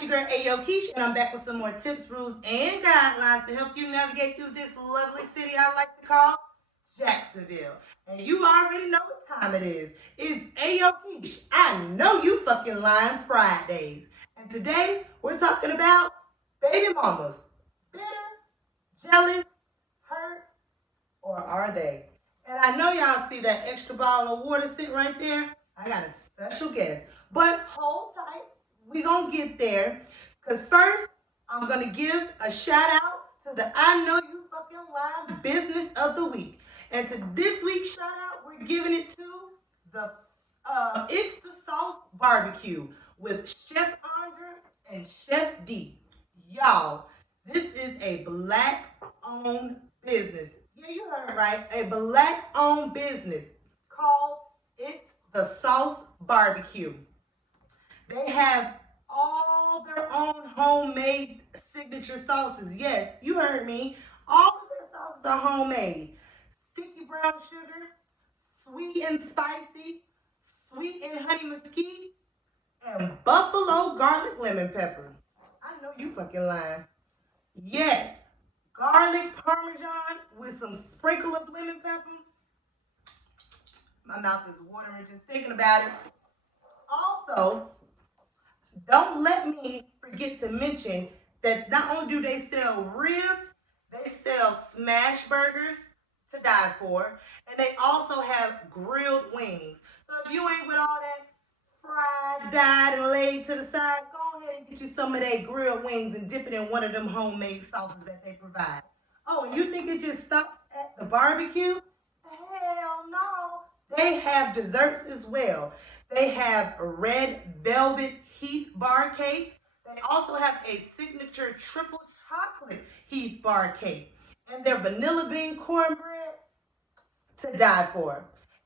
It's your girl Ayo Kesh, and I'm back with some more tips, rules, and guidelines to help you navigate through this lovely city I like to call Jacksonville. And you already know what time it is. It's Ayo Kesh. I know you fucking lying Fridays. And today we're talking about baby mamas. Bitter, jealous, hurt, or are they? And I know y'all see that extra bottle of water sitting right there. I got a special guest. But hold tight. We gonna get there. Cause first, I'm gonna give a shout out to the I Know You Fucking Lying Business of the Week. And to this week's shout out, we're giving it to the It's the Sauce BBQ with Chef Andre and Chef D. Y'all, this is a black-owned business. Yeah, you heard right. A black-owned business called It's the Sauce BBQ. They have all their own homemade signature sauces. Yes, you heard me. All of their sauces are homemade. Sticky brown sugar, sweet and spicy, sweet and honey mesquite, and buffalo garlic lemon pepper. I know you fucking lying. Yes, garlic parmesan with some sprinkle of lemon pepper. My mouth is watering just thinking about it. Also, don't let me forget to mention that not only do they sell ribs, they sell smash burgers to die for, and they also have grilled wings. So if you ain't with all that fried, dyed, and laid to the side, go ahead and get you some of their grilled wings and dip it in one of them homemade sauces that they provide. Oh, and you think it just stops at the barbecue? Hell no. They have desserts as well. They have a red velvet Heath bar cake. They also have a signature triple chocolate Heath bar cake. And their vanilla bean cornbread to die for.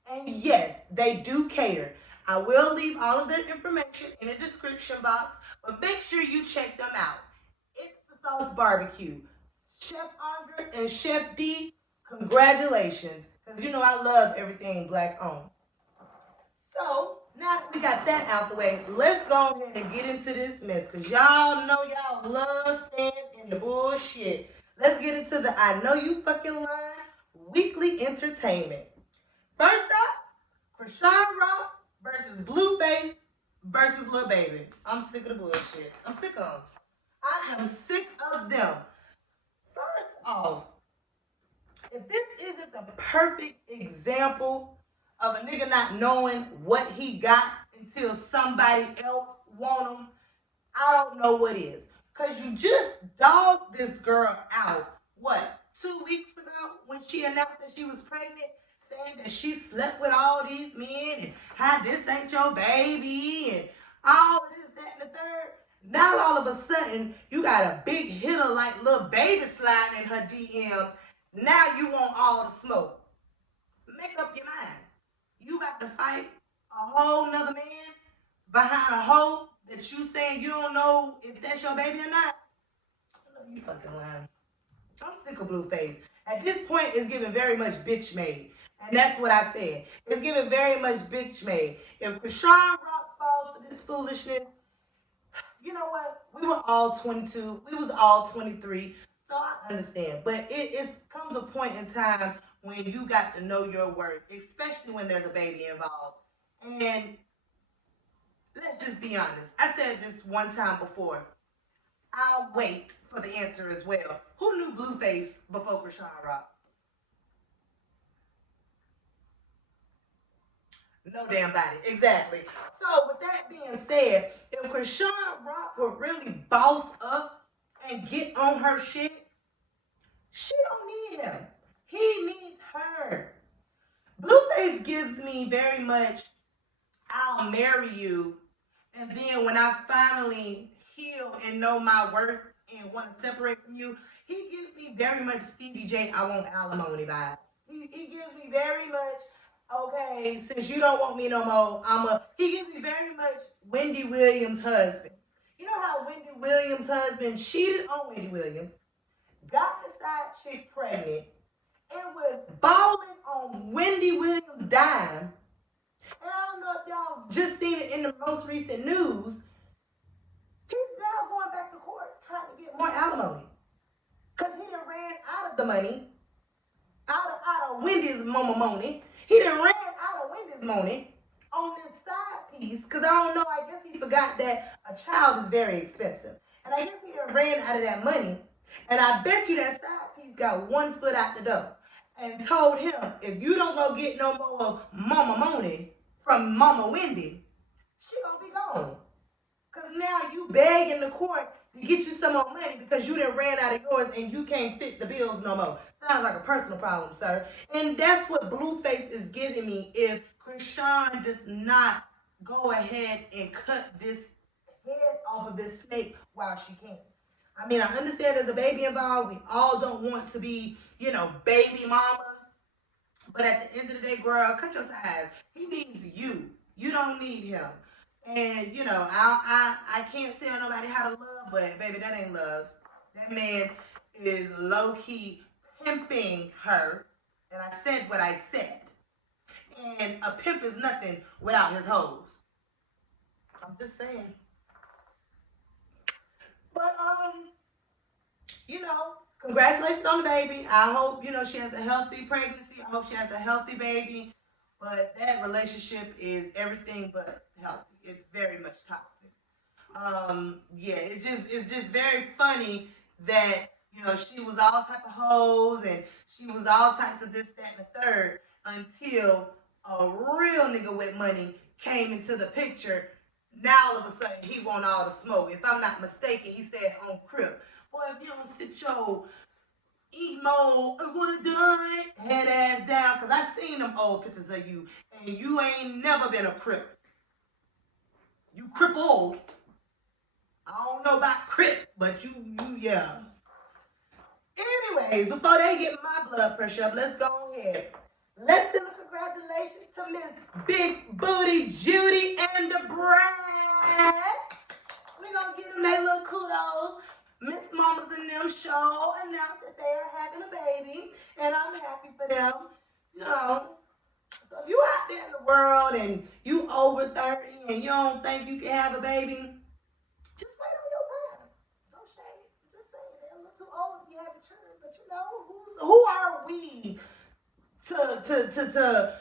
And yes, they do cater. I will leave all of their information in the description box, but make sure you check them out. It's the Sauce BBQ. Chef Andre and Chef D, congratulations. Because you know I love everything black owned. So, now that we got that out the way, let's go ahead and get into this mess. Because y'all know y'all love staying in the bullshit. Let's get into the I Know You Fucking Lying weekly entertainment. First up, Krishan Rock versus Blueface versus Lil Baby. I'm sick of the bullshit. I'm sick of them. I am sick of them. First off, if this isn't the perfect example of a nigga not knowing what he got until somebody else want him, I don't know what is. Because you just dogged this girl out, what, 2 weeks ago when she announced that she was pregnant, saying that she slept with all these men and how this ain't your baby and all of this, that, and the third. Now all of a sudden, you got a big hitter like Lil Baby sliding in her DMs. Now you want all the smoke. Make up your mind. You about to fight a whole nother man behind a hoe that you saying you don't know if that's your baby or not? I know you fucking lying. I'm sick of Blueface. At this point, it's giving very much bitch made. And that's what I said. It's giving very much bitch made. If Krishan Rock falls for this foolishness, you know what? We were all 22. We was all 23. So I understand. But it comes a point in time when you got to know your worth, especially when there's a baby involved. And let's just be honest. I said this one time before. I'll wait for the answer as well. Who knew Blueface before Krishan Rock? No damn body. Exactly. So with that being said, if Krishan Rock would really boss up and get on her shit, she don't need him. He needs her. Blueface gives me very much, I'll marry you, and then when I finally heal and know my worth and want to separate from you, he gives me very much Stevie J, I want alimony vibes. He gives me very much, okay, since you don't want me no more, he gives me very much Wendy Williams' husband. You know how Wendy Williams' husband cheated on Wendy Williams, got the side chick pregnant, and was balling on Wendy Williams' dime. And I don't know if y'all just seen it in the most recent news. He's now of money out of Wendy's mama money. He done ran out of Wendy's money on this side piece, because I don't know, I guess he forgot that a child is very expensive. And I guess he done ran out of that money. And I bet you that side piece got 1 foot out the door and told him, if you don't go get no more of Mama Money from Mama Wendy, she gonna be gone. Because now you begging the court to get you some more money because you done ran out of yours and you can't fit the bills no more. Sounds like a personal problem, sir. And that's what Blueface is giving me if Krishan does not go ahead and cut this head off of this snake while she can. I mean, I understand there's a baby involved. We all don't want to be, baby mamas. But at the end of the day, girl, cut your ties. He needs you. You don't need him. And, I can't tell nobody how to love, but baby, that ain't love. That man is low-key pimping her. And I said what I said. And a pimp is nothing without his hoes. I'm just saying. But, congratulations on the baby. I hope, she has a healthy pregnancy. I hope she has a healthy baby. But that relationship is everything but healthy. It's very much toxic. It's just very funny that, she was all type of hoes and she was all types of this, that, and the third until a real nigga with money came into the picture. Now all of a sudden he want all the smoke. If I'm not mistaken, he said on Crip, boy, if you don't sit your emo, wanna die, head ass down, because I seen them old pictures of you, and you ain't never been a Crip. You crippled. I don't know about Crip, but you, yeah. Anyways, before they get my blood pressure up, let's go ahead. Let's send a congratulations to Miss Big Booty Judy and the Brats. We're going to give them their little kudos. Miss Mamas and them show announced that they are having a baby, and I'm happy for them. So if you out there in the world and you over 30 and you don't think you can have a baby, just wait on your time. No shade. Just saying, they're a little too old to be having children, but who are we to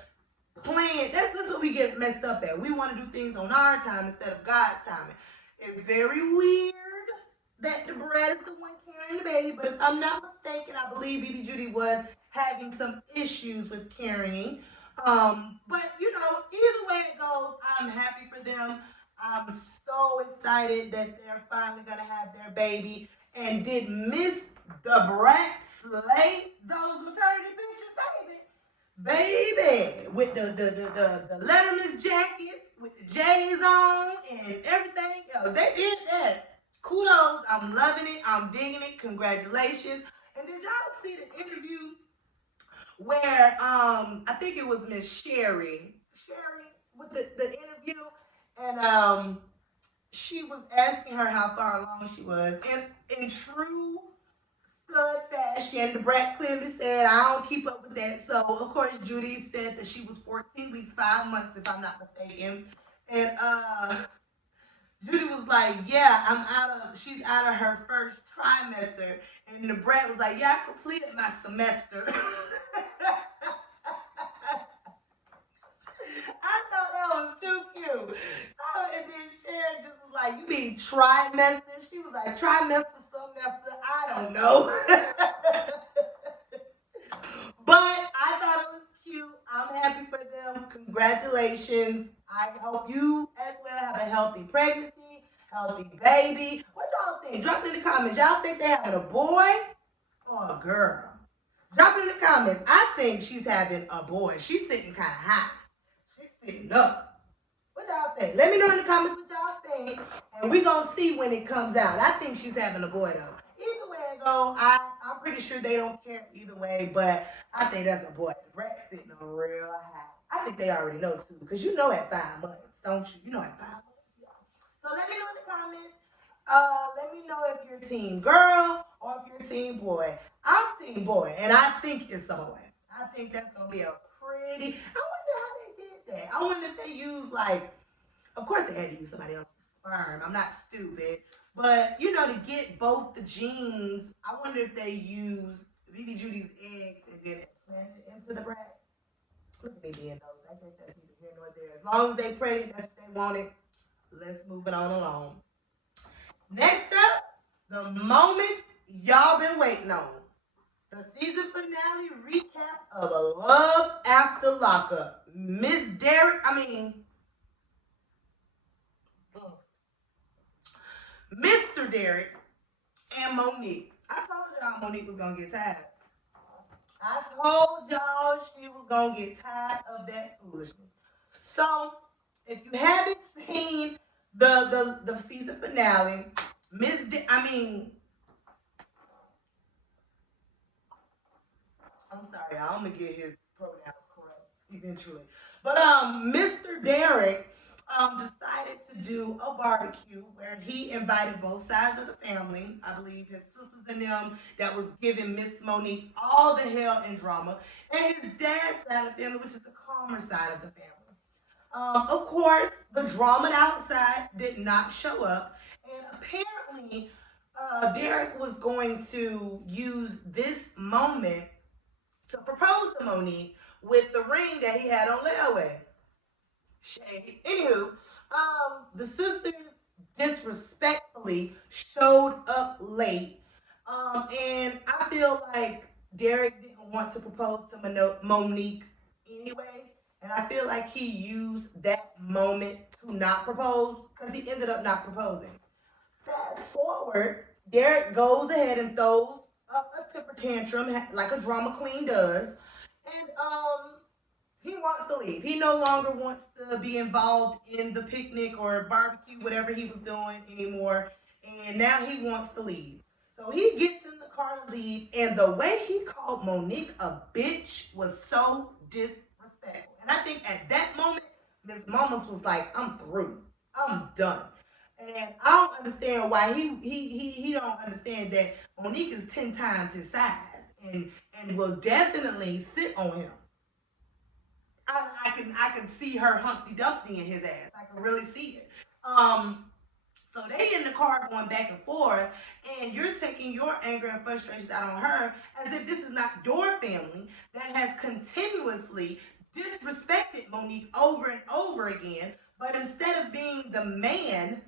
plan? That's what we get messed up at. We want to do things on our time instead of God's timing. It's very weird that the Brat is the one carrying the baby, but if I'm not mistaken, I believe BB Judy was having some issues with carrying. But either way it goes, I'm happy for them. I'm so excited that they're finally gonna have their baby. And did Miss the Brat slay those maternity pictures, baby? With the Letterman's jacket, with the J's on and everything else. They did that. Kudos, I'm loving it, I'm digging it, congratulations. And did y'all see the interview where, I think it was Miss Sherry with the interview, and she was asking her how far along she was, and in true stud fashion, the Brat clearly said, I don't keep up with that. So, of course, Judy said that she was 14 weeks, 5 months, if I'm not mistaken, and, Judy was like, yeah, she's out of her first trimester. And the Brat was like, yeah, I completed my semester. I thought that was too cute. And then Sharon just was like, you mean trimester? She was like, trimester, semester, I don't know. But I thought it was cute. I'm happy for them. Congratulations. I hope you as well have a healthy pregnancy, healthy baby. What y'all think? Drop it in the comments. Y'all think they having a boy or a girl? Drop it in the comments. I think she's having a boy. She's sitting kind of high. She's sitting up. What y'all think? Let me know in the comments what y'all think. And we're going to see when it comes out. I think she's having a boy, though. Either way it go, I'm pretty sure they don't care either way, but I think that's a boy. The Brat sitting on real high. I think they already know, too, because at 5 months, don't you? At 5 months. Yeah. So let me know in the comments. Let me know if you're team girl or if you're team boy. I'm team boy, and I think it's a boy. I think that's going to be a pretty... I wonder how they did that. I wonder if they used, of course they had to use somebody else's sperm. I'm not stupid. But, to get both the genes, I wonder if they use BB Judy's eggs and then planted into the brat. Look at me being those. I guess that's neither here nor there. As long as they pregnant, that's what they wanted. Let's move it on along. Next up, the moment y'all been waiting on. The season finale recap of A Love After Lockup. Mr. Derek and Monique. I told y'all Monique was gonna get tired. I told y'all she was gonna get tired of that foolishness. So, if you haven't seen the season finale, I'm sorry, I'm gonna get his pronouns correct eventually. But Mr. Derek decided to do a barbecue where he invited both sides of the family. I believe his sisters and them that was giving Miss Monique all the hell and drama, and his dad's side of the family, which is the calmer side of the family. Of course, the drama outside did not show up, and apparently, Derek was going to use this moment to propose to Monique with the ring that he had on layaway. Shade. Anywho, the sisters disrespectfully showed up late. And I feel like Derek didn't want to propose to Monique anyway. And I feel like he used that moment to not propose because he ended up not proposing. Fast forward, Derek goes ahead and throws a temper tantrum like a drama queen does. And he wants to leave. He no longer wants to be involved in the picnic or barbecue, whatever he was doing anymore. And now he wants to leave. So he gets in the car to leave. And the way he called Monique a bitch was so disrespectful. And I think at that moment, Miss Mamas was like, I'm through. I'm done. And I don't understand why he don't understand that Monique is 10 times his size and will definitely sit on him. I can see her Humpty Dumpty in his ass. I can really see it. So they in the car going back and forth, and you're taking your anger and frustrations out on her as if this is not your family that has continuously disrespected Monique over and over again. But instead of being the man,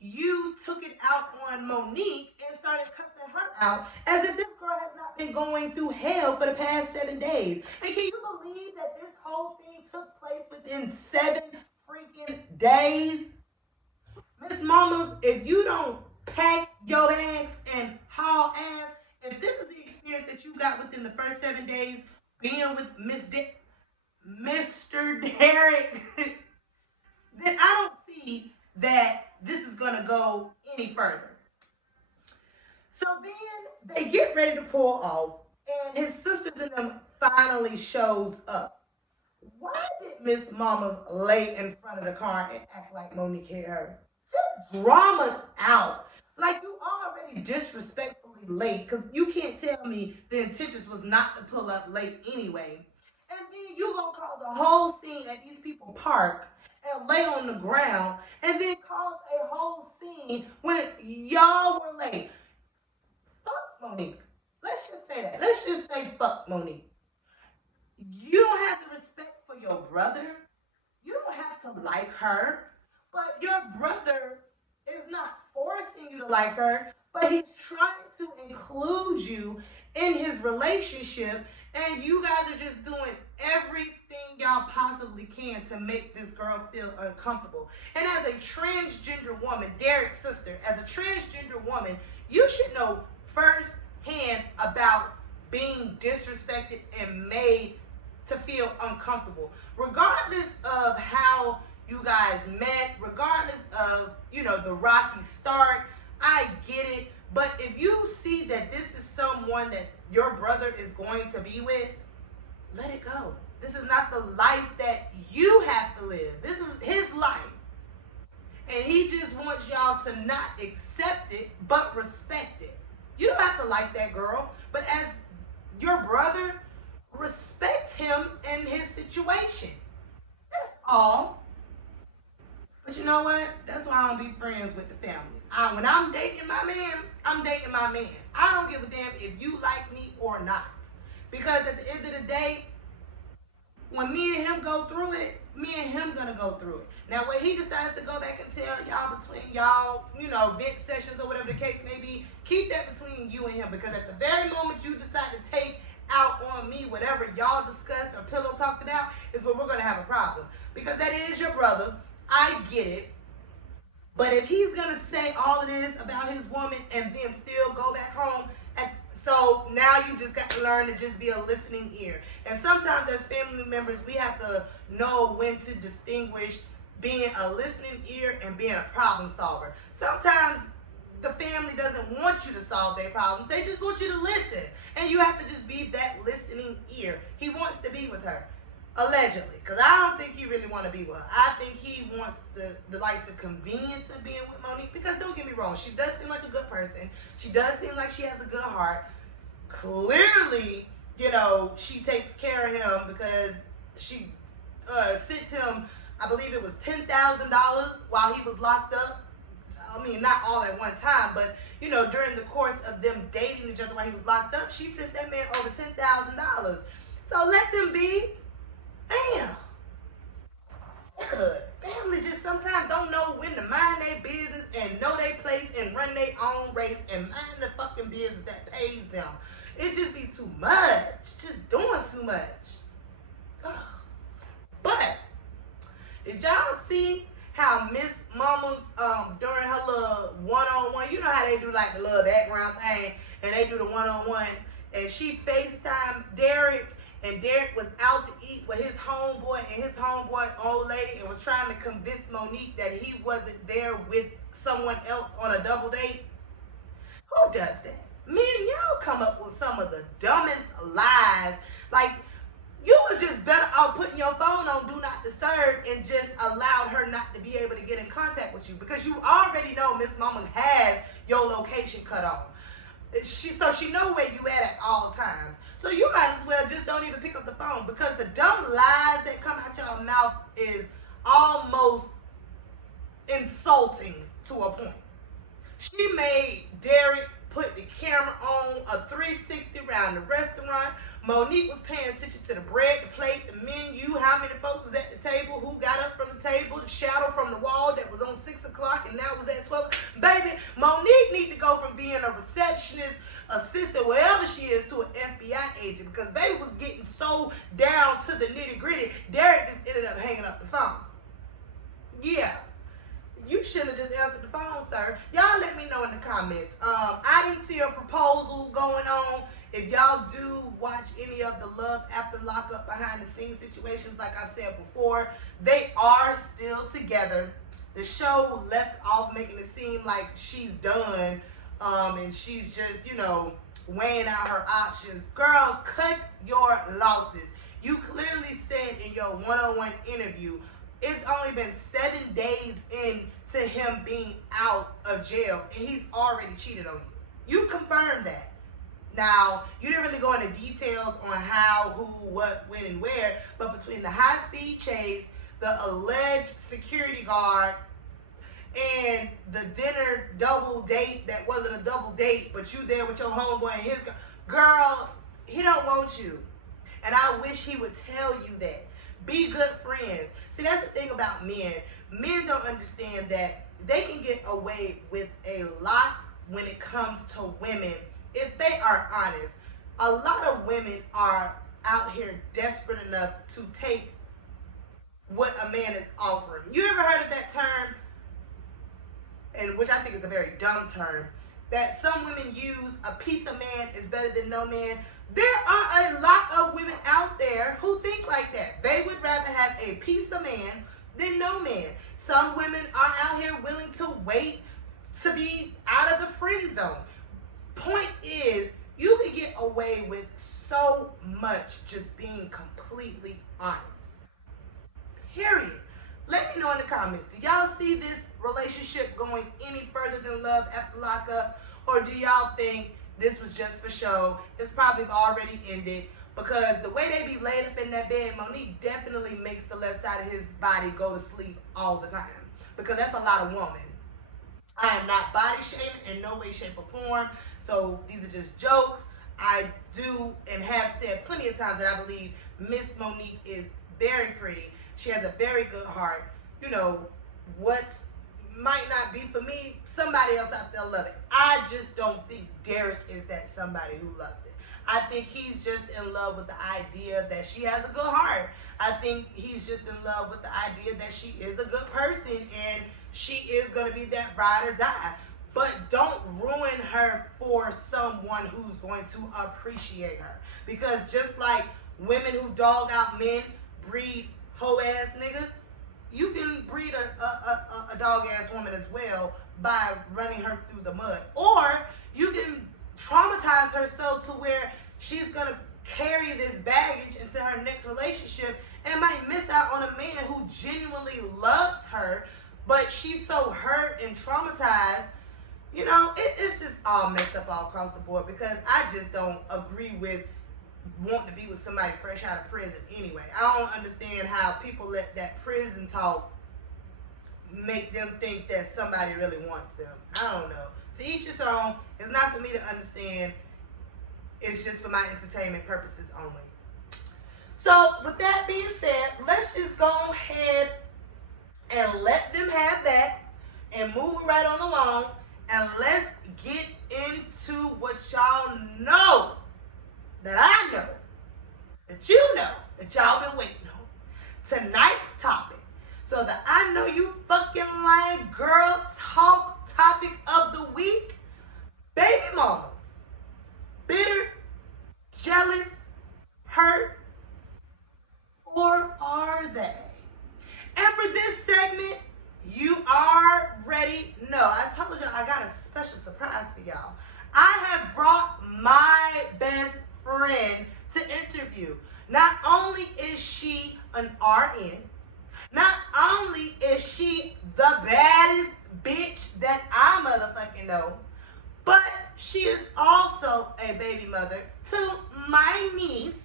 you took it out on Monique and started cussing her out as if this girl has not been going through hell for the past 7 days. And can you believe that this whole thing took place within 7 freaking days? Miss Mama, if you don't pack your bags and haul ass, if this is the experience that you got within the first 7 days being with Mr. Derek, then I don't see that this is going to go any further. So then they get ready to pull off, and his sisters and them finally shows up. Why did Miss Mama lay in front of the car and act like Monique hit her? Just drama out. Like you already disrespectfully late, because you can't tell me the intentions was not to pull up late anyway. And then you gonna cause a whole scene at these people park and lay on the ground and then cause a whole scene when y'all were late. Fuck Monique. Let's just say that. Let's just say fuck Monique. You don't have the respect for your brother. You don't have to like her. But your brother is not forcing you to like her, but he's trying to include you in his relationship, and you guys are just doing everything y'all possibly can to make this girl feel uncomfortable. And as a transgender woman, Derek's sister, as a transgender woman, you should know firsthand about being disrespected and made to feel uncomfortable. Regardless of how you guys met, regardless of, the rocky start, I get it. But if you see that this is someone that your brother is going to be with, let it go. This is not the life that you have to live. This is his life. And he just wants y'all to not accept it, but respect it. You don't have to like that girl, but as your brother, respect him and his situation. That's all. But you know what? That's why I don't be friends with the family. When I'm dating my man, I'm dating my man. I don't give a damn if you like me or not. Because at the end of the day, when me and him go through it, me and him gonna go through it. Now, when he decides to go back and tell y'all between y'all, vent sessions or whatever the case may be, keep that between you and him. Because at the very moment you decide to take out on me whatever y'all discussed or pillow talked about is where we're gonna have a problem. Because that is your brother. I get it. But if he's gonna say all of this about his woman and then still go back home, so now you just got to learn to just be a listening ear. And sometimes as family members, we have to know when to distinguish being a listening ear and being a problem solver. Sometimes the family doesn't want you to solve their problems. They just want you to listen. And you have to just be that listening ear. He wants to be with her. Allegedly, because I don't think he really want to be with her. I think he wants the convenience of being with Monique. Because don't get me wrong, she does seem like a good person. She does seem like she has a good heart. Clearly, she takes care of him because she sent him, I believe it was $10,000 while he was locked up. I mean, not all at one time, but during the course of them dating each other while he was locked up, she sent that man over $10,000. So let them be. Damn. Good. Family just sometimes don't know when to mind their business and know their place and run their own race and mind the fucking business that pays them. It just be too much. Just doing too much. Ugh. But did y'all see how Miss Mama's during her little one-on-one, you know how they do like the little background thing and they do the one-on-one, and she FaceTimed Derek, and Derek was out to eat with his homeboy and his homeboy old lady and was trying to convince Monique that he wasn't there with someone else on a double date? Who does that? Men, y'all come up with some of the dumbest lies. Like, you was just better off putting your phone on Do Not Disturb and just allowed her not to be able to get in contact with you, because you already know Miss Mama has your location cut off. So she know where you at all times. So you might as well just don't even pick up the phone, because the dumb lies that come out your mouth is almost insulting to a point. She made Derek put the camera on a 360 around the restaurant. Monique was paying attention to the bread, the plate, the menu, how many folks was at the table, who got up from the table, the shadow from the wall that was on 6 o'clock and now was at 12. Baby, Monique need to go from being a receptionist, assistant, wherever she is, to an FBI agent, because baby was getting so down to the nitty gritty. Derek just ended up hanging up the phone. Yeah. You should have just answered the phone, sir. Y'all let me know in the comments. I didn't see a proposal going on. If y'all do watch any of the Love After Lockup behind the scenes situations, like I said before, they are still together. The show left off making it seem like she's done, and she's just, weighing out her options. Girl, cut your losses. You clearly said in your one-on-one interview, it's only been 7 days into him being out of jail, and he's already cheated on you. You confirmed that. Now, you didn't really go into details on how, who, what, when, and where, but between the high-speed chase, the alleged security guard, and the dinner double date that wasn't a double date, but you there with your homeboy and his girl, he don't want you. And I wish he would tell you that. Be good friends. See, that's the thing about men. Men don't understand that they can get away with a lot when it comes to women if they are honest. A lot of women are out here desperate enough to take what a man is offering. You ever heard of that term? And which I think is a very dumb term, that some women use, a piece of man is better than no man. There are a lot of women out there who think like that. They would rather have a piece of man than no man. Some women are out here willing to wait to be out of the friend zone. Point is, you can get away with so much just being completely honest. Period. Let me know in the comments. Do y'all see this relationship going any further than Love After Lockup? Or do y'all think this was just for show? It's probably already ended, because the way they be laid up in that bed, Monique definitely makes the left side of his body go to sleep all the time. because that's a lot of woman. I am not body shaming in no way, shape, or form. So these are just jokes. I do and have said plenty of times that I believe Miss Monique is very pretty. She has a very good heart. You know, what might not be for me, somebody else out there love it. I just don't think Derek is that somebody who loves it. I think he's just in love with the idea that she has a good heart. I think he's just in love with the idea that she is a good person and she is going to be that ride or die. But don't ruin her for someone who's going to appreciate her. Because just like women who dog out men breed hoe ass niggas, you can breed a dog ass woman as well by running her through the mud. Or you can traumatize her so to where she's going to carry this baggage into her next relationship and might miss out on a man who genuinely loves her, but she's so hurt and traumatized. You know, it's just all messed up all across the board, because I just don't agree with wanting to be with somebody fresh out of prison anyway. I don't understand how people let that prison talk make them think that somebody really wants them. I don't know. To each his own. It's not for me to understand. It's just for my entertainment purposes only. So, with that being said, let's just go ahead and let them have that and move right on along. And let's get into what y'all know, that I know, that you know, that y'all been waiting on. Tonight's topic. So the I know you fucking lying girl talk topic of the week: baby mamas. Bitter, jealous, hurt, or are they? And for this segment, you already know. I told y'all I got a special surprise for y'all. I have brought my best friend to interview. Not only is she an RN, not only is she the baddest bitch that I motherfucking know, but she is also a baby mother to my niece.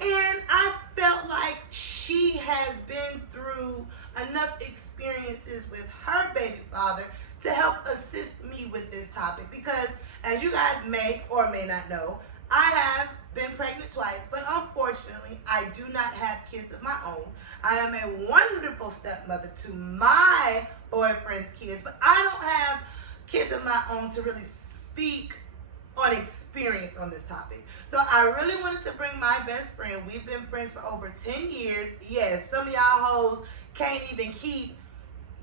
And I felt like she has been through enough experiences with her baby father to help assist me with this topic. Because as you guys may or may not know, I have been pregnant twice, but unfortunately, I do not have kids of my own. I am a wonderful stepmother to my boyfriend's kids, but I don't have kids of my own to really speak on experience on this topic. So I really wanted to bring my best friend. We've been friends for over 10 years. Yes, some of y'all hoes can't even keep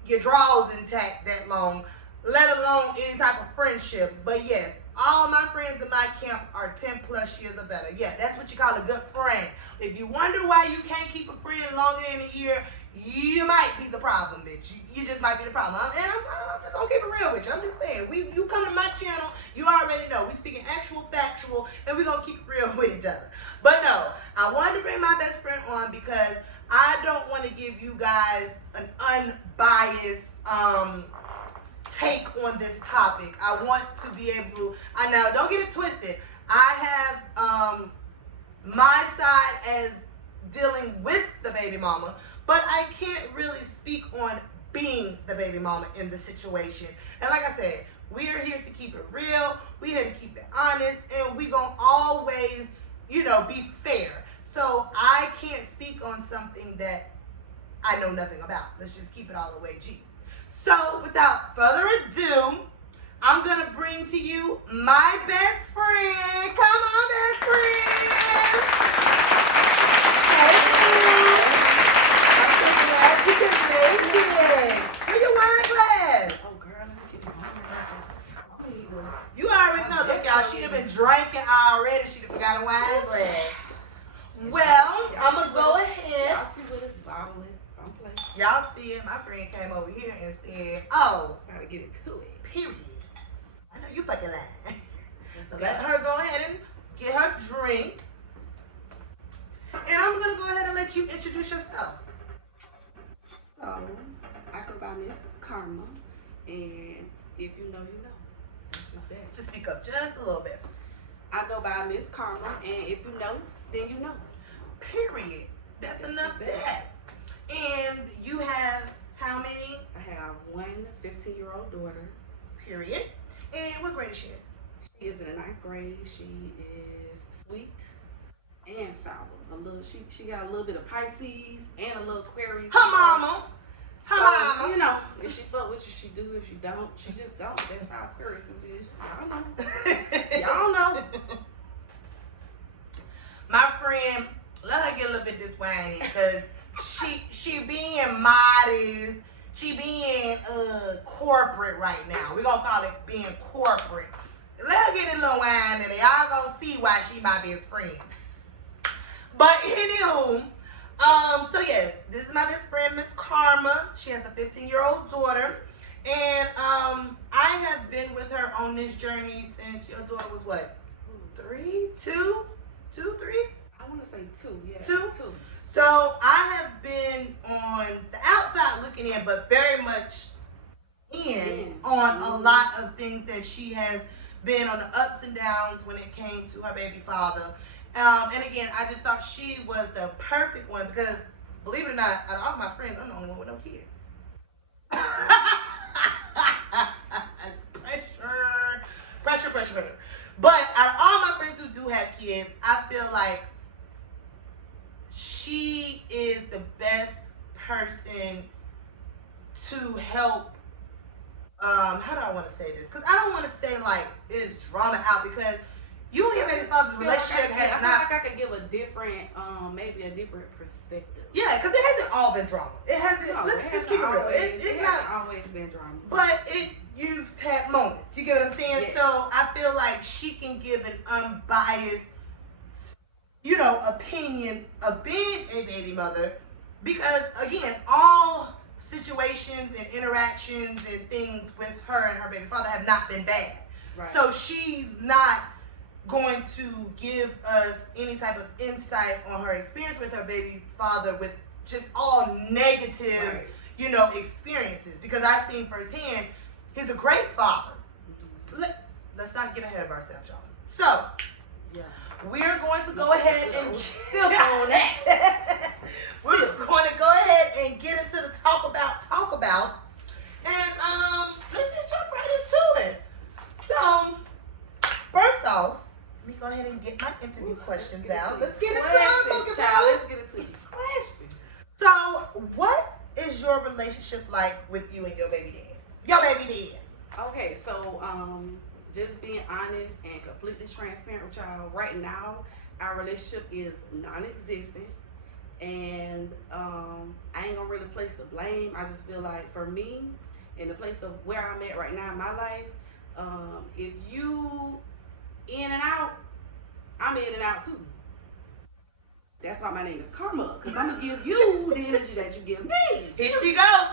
your drawers intact that long, let alone any type of friendships. But yes, all my friends in my camp are 10 plus years or better. Yeah, that's what you call a good friend. If you wonder why you can't keep a friend longer than a year, you might be the problem, bitch. You just might be the problem. And I'm just gonna keep it real with you. I'm just saying, you come to my channel, you already know. We speaking actual, factual, and we're gonna keep it real with each other. But no, I wanted to bring my best friend on because I don't want to give you guys an unbiased take on this topic. I want to be able to, now don't get it twisted. I have my side as dealing with the baby mama, but I can't really speak on being the baby mama in the situation. And like I said, we are here to keep it real. We're here to keep it honest, and we gonna always, be fair. So I can't speak on something that I know nothing about. Let's just keep it all the way G. So without further ado, I'm gonna bring to you my best friend. Come on, best friend. Hey, I'm so glad you can make it. Where your wine glass? Oh, girl, let me get my wine. You already know. Look, y'all, she'd have been drinking already. She'd have forgot a wine glass. Well, I'm going to go ahead. Y'all see what this bottle is? Don't play. Y'all see it. My friend came over here and said, oh, Gotta get it to it. period. I know you fucking lying. So let her go ahead and get her drink. And I'm going to go ahead and let you introduce yourself. So, I go by Miss Karma, and if you know, you know. That's just that. Just speak up just a little bit. I go by Miss Karma, and if you know, then you know. Period. That's enough just said. And you have how many? I have one 15-year-old daughter. Period. And what grade is she in? She is in the 9th grade. She is sweet and sour. She got a little bit of Pisces and a little Aquarius. Her mama. Her mama. You know, if she fuck with you, she do. If she don't, she just don't. That's how Aquarius is. Y'all know. Y'all know. My friend, let her get a little bit this whiny because she being modest. She being corporate right now. We're gonna call it being corporate. Let her get a little whiny today. Y'all gonna see why she my best friend. But anywho, so yes, this is my best friend, Miss Karma. She has a 15-year-old daughter. And I have been with her on this journey since your daughter was what? 3? 2? 2, 3? I want to say 2, yeah. 2? So I have been on the outside looking in, but very much in on a lot of things that she has been on the ups and downs when it came to her baby father. And again, I just thought she was the perfect one because, believe it or not, out of all my friends, I'm the only one with no kids. Pressure. But out of all my friends who do have kids, I feel like she is the best person to help. How do I want to say this? Because I don't want to say like it's drama out because you and your baby father's relationship has not. I feel like I could give a different, maybe a different perspective. Yeah, because it hasn't all been drama. It hasn't. No, let's just keep it real. It's not always been drama. But you've had moments. You get what I'm saying? Yes. So I feel like she can give an unbiased, opinion of being a baby mother, because again, all situations and interactions and things with her and her baby father have not been bad. Right. So she's not going to give us any type of insight on her experience with her baby father with just all negative, right. Experiences, because I've seen firsthand he's a great father. Let's not get ahead of ourselves, y'all. So, we're going to go ahead and still on that. We're going to go ahead and get into the talk about, and let's just jump right into it. So, first off, let me go ahead and get my interview questions out. Let's get into it, Let's get into these questions. So, what is your relationship like with you and your baby dad? Your baby dad. Okay, so just being honest and completely transparent with y'all, right now our relationship is non-existent, and I ain't gonna really place the blame. I just feel like for me, in the place of where I'm at right now in my life, if you in and out, I'm in and out too. That's why my name is Karma, because I'm gonna give you the energy that you give me. Here she go.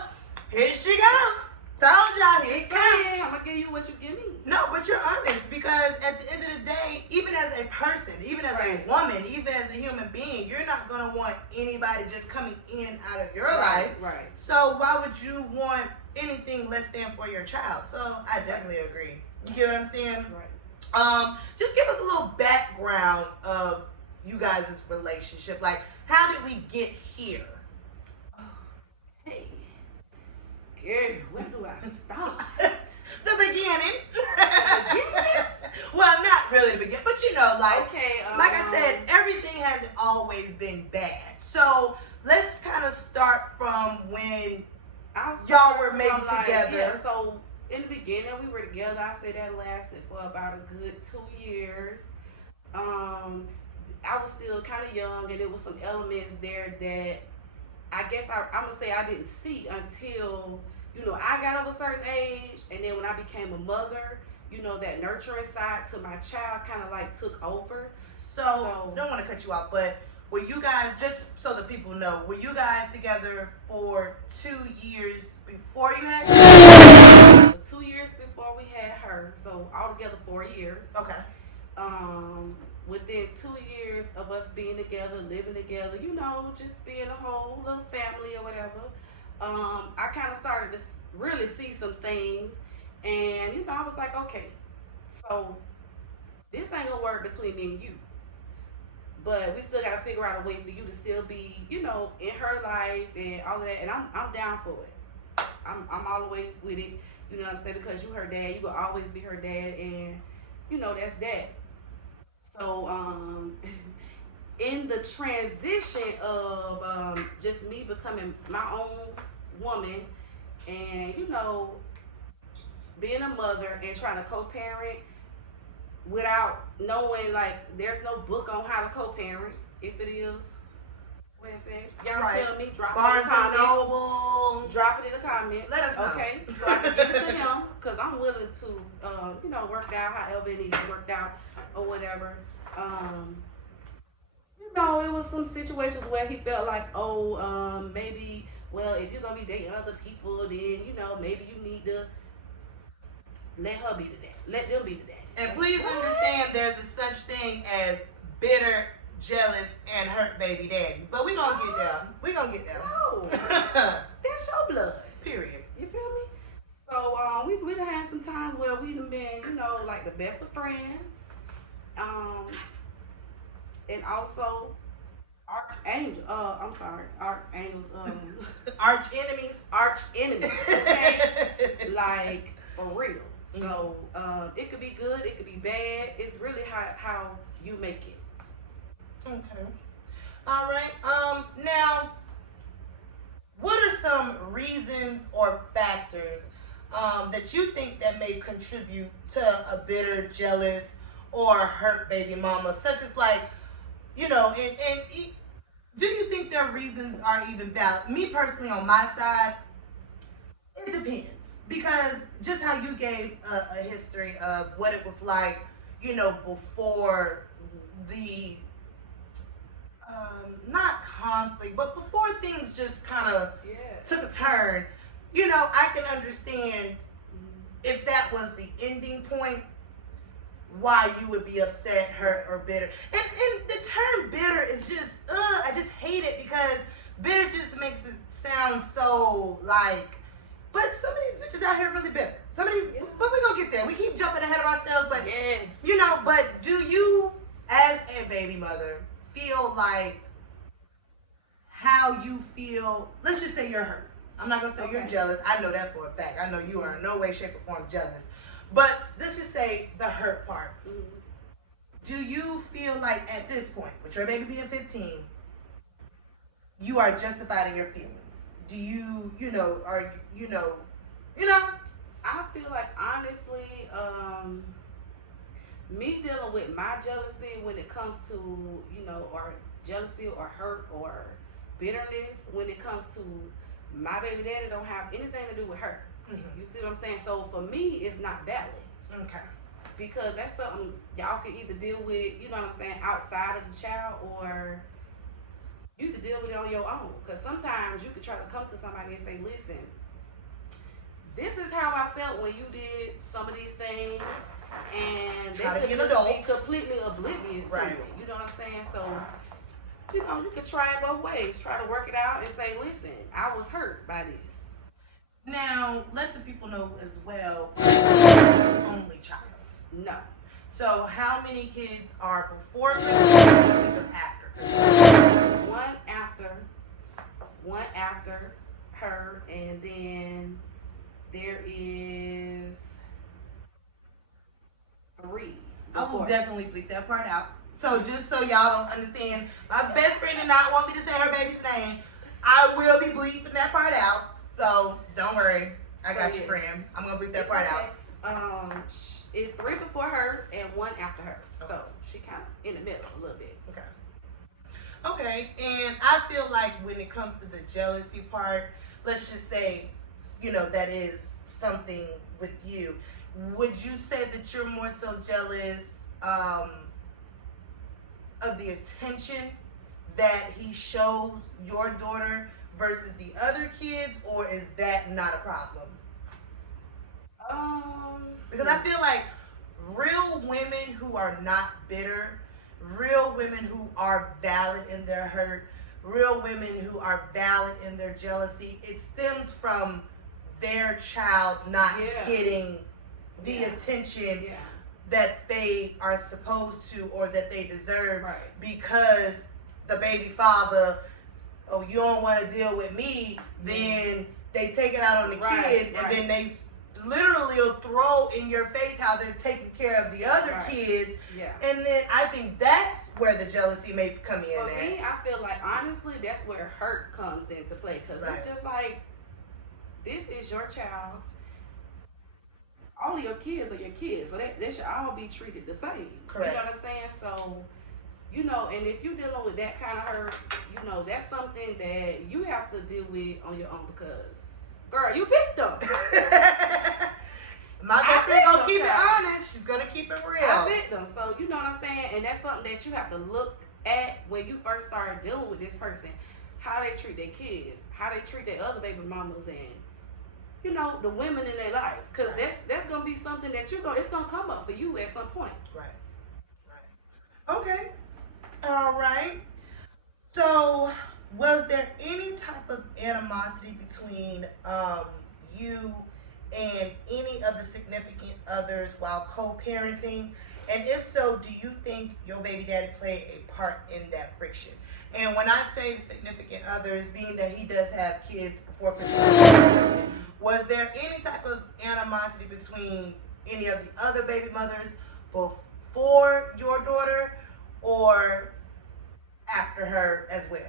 Told y'all, here it comes. I'm gonna give you what you give me. No, but you're honest, because at the end of the day, even as a person, even as a woman, even as a human being, you're not gonna want anybody just coming in and out of your life. Right. So why would you want anything less than for your child? So I definitely agree. You get what I'm saying? Right. Just give us a little background of you guys' relationship. Like, how did we get here? Hey. Girl, where do I start? The beginning. Well, not really the beginning, but like I said, everything hasn't always been bad. So let's kind of start from when y'all were maybe together. Yeah, so in the beginning we were together. I say that lasted for about a good 2 years. I was still kind of young, and there was some elements there that I guess I'm gonna say I didn't see until I got of a certain age, and then when I became a mother, that nurturing side to my child kind of like took over. So don't want to cut you off, but were you guys, just so that people know, were you guys together for 2 years before you had her? 2 years before we had her, so altogether 4 years. Okay. Within 2 years of us being together, living together, just being a whole little family or whatever, I kind of started to really see some things, and I was like, okay, so this ain't gonna work between me and you, but we still gotta figure out a way for you to still be, in her life and all of that, and I'm down for it. I'm all the way with it. You know what I'm saying? Because you her dad, you will always be her dad, and you know that's that. So in the transition of just me becoming my own woman, and you know being a mother and trying to co-parent without knowing, like, there's no book on how to co-parent. If it is, what is it? Y'all Right. tell me, drop Barnes it in the and comments. Noble. Drop it in the comments. Let us know. Okay, so I can give it to him because I'm willing to, you know, work it out however it needs to work out or whatever. You know, it was some situations where he felt like, oh, maybe, well, if you're gonna be dating other people, then you know maybe you need to let her be the dad, let them be the dad. And please understand, there's a such thing as bitter, jealous, and hurt baby daddies. But we gonna get there. We gonna get there. No, that's your blood. Period. You feel me? So we done had some times where we done been, you know, like the best of friends. And also archangels. Arch enemies. Arch enemies. Okay, like for real. So it could be good, it could be bad. It's really how you make it. Okay. All right. Now, what are some reasons or factors that you think that may contribute to a bitter, jealous, or hurt baby mama, such as, like, you know, and do you think their reasons are even valid? Me personally, on my side, it depends. Because just how you gave a history of what it was like, you know, before the, not conflict, but before things just kind of took a turn, you know, I can understand if that was the ending point, why you would be upset, hurt, or bitter. And the term bitter is just, I just hate it because bitter just makes it sound so like, but some of these bitches out here really bitter. Some of these, but we gonna get there. We keep jumping ahead of ourselves, but you know, but do you, as a baby mother, feel like how you feel, let's just say you're hurt. I'm not gonna say you're jealous. I know that for a fact. I know you are in no way, shape, or form jealous. But let's just say the hurt part. Do you feel like at this point, with your baby being 15, you are justified in your feelings? Do you, you know, are you know? I feel like, honestly, me dealing with my jealousy when it comes to, you know, or jealousy or hurt or bitterness when it comes to my baby daddy don't have anything to do with her. You see what I'm saying? So for me, it's not valid. Okay. Because that's something y'all can either deal with, you know what I'm saying, outside of the child, or you can deal with it on your own. Because sometimes you could try to come to somebody and say, listen, this is how I felt when you did some of these things, and they could just be completely oblivious to it. You know what I'm saying? So, you know, you could try it both ways. Try to work it out and say, listen, I was hurt by this. Now, let the people know as well, only child. No. So how many kids are before Christmas or after Christmas? One after her, and then there is 3 I will before. definitely bleep that part out. So just so y'all don't understand, my best friend did not want me to say her baby's name. I will be bleeping that part out. So don't worry, I got you, friend. I'm gonna bleep that part out. It's 3 before her and 1 after her. So she kind of in the middle a little bit. Okay. Okay, and I feel like when it comes to the jealousy part, let's just say, you know, that is something with you. Would you say that you're more so jealous of the attention that he shows your daughter versus the other kids, or is that not a problem? Because I feel like real women who are not bitter, real women who are valid in their hurt, real women who are valid in their jealousy, it stems from their child not getting the attention that they are supposed to or that they deserve, because the baby father, oh, you don't want to deal with me, then they take it out on the kids, and then they literally will throw in your face how they're taking care of the other kids. Yeah. And then I think that's where the jealousy may come in. For me, I feel like honestly that's where hurt comes into play, because it's just like, this is your child. All of your kids are your kids, so they should all be treated the same. Correct. You know what I'm saying? So, you know, and if you're dealing with that kind of hurt, you know, that's something that you have to deal with on your own, because, girl, you picked them. My best friend gonna keep it honest. She's gonna keep it real. I picked them, so you know what I'm saying? And that's something that you have to look at when you first start dealing with this person. How they treat their kids, how they treat their other baby mamas, and you know, the women in their life, because that's gonna be something that it's gonna come up for you at some point. Right. Okay. All right. So, was there any type of animosity between you and any of the significant others while co-parenting? And if so, do you think your baby daddy played a part in that friction? And when I say significant others, being that he does have kids before Christmas, was there any type of animosity between any of the other baby mothers before your daughter or after her as well?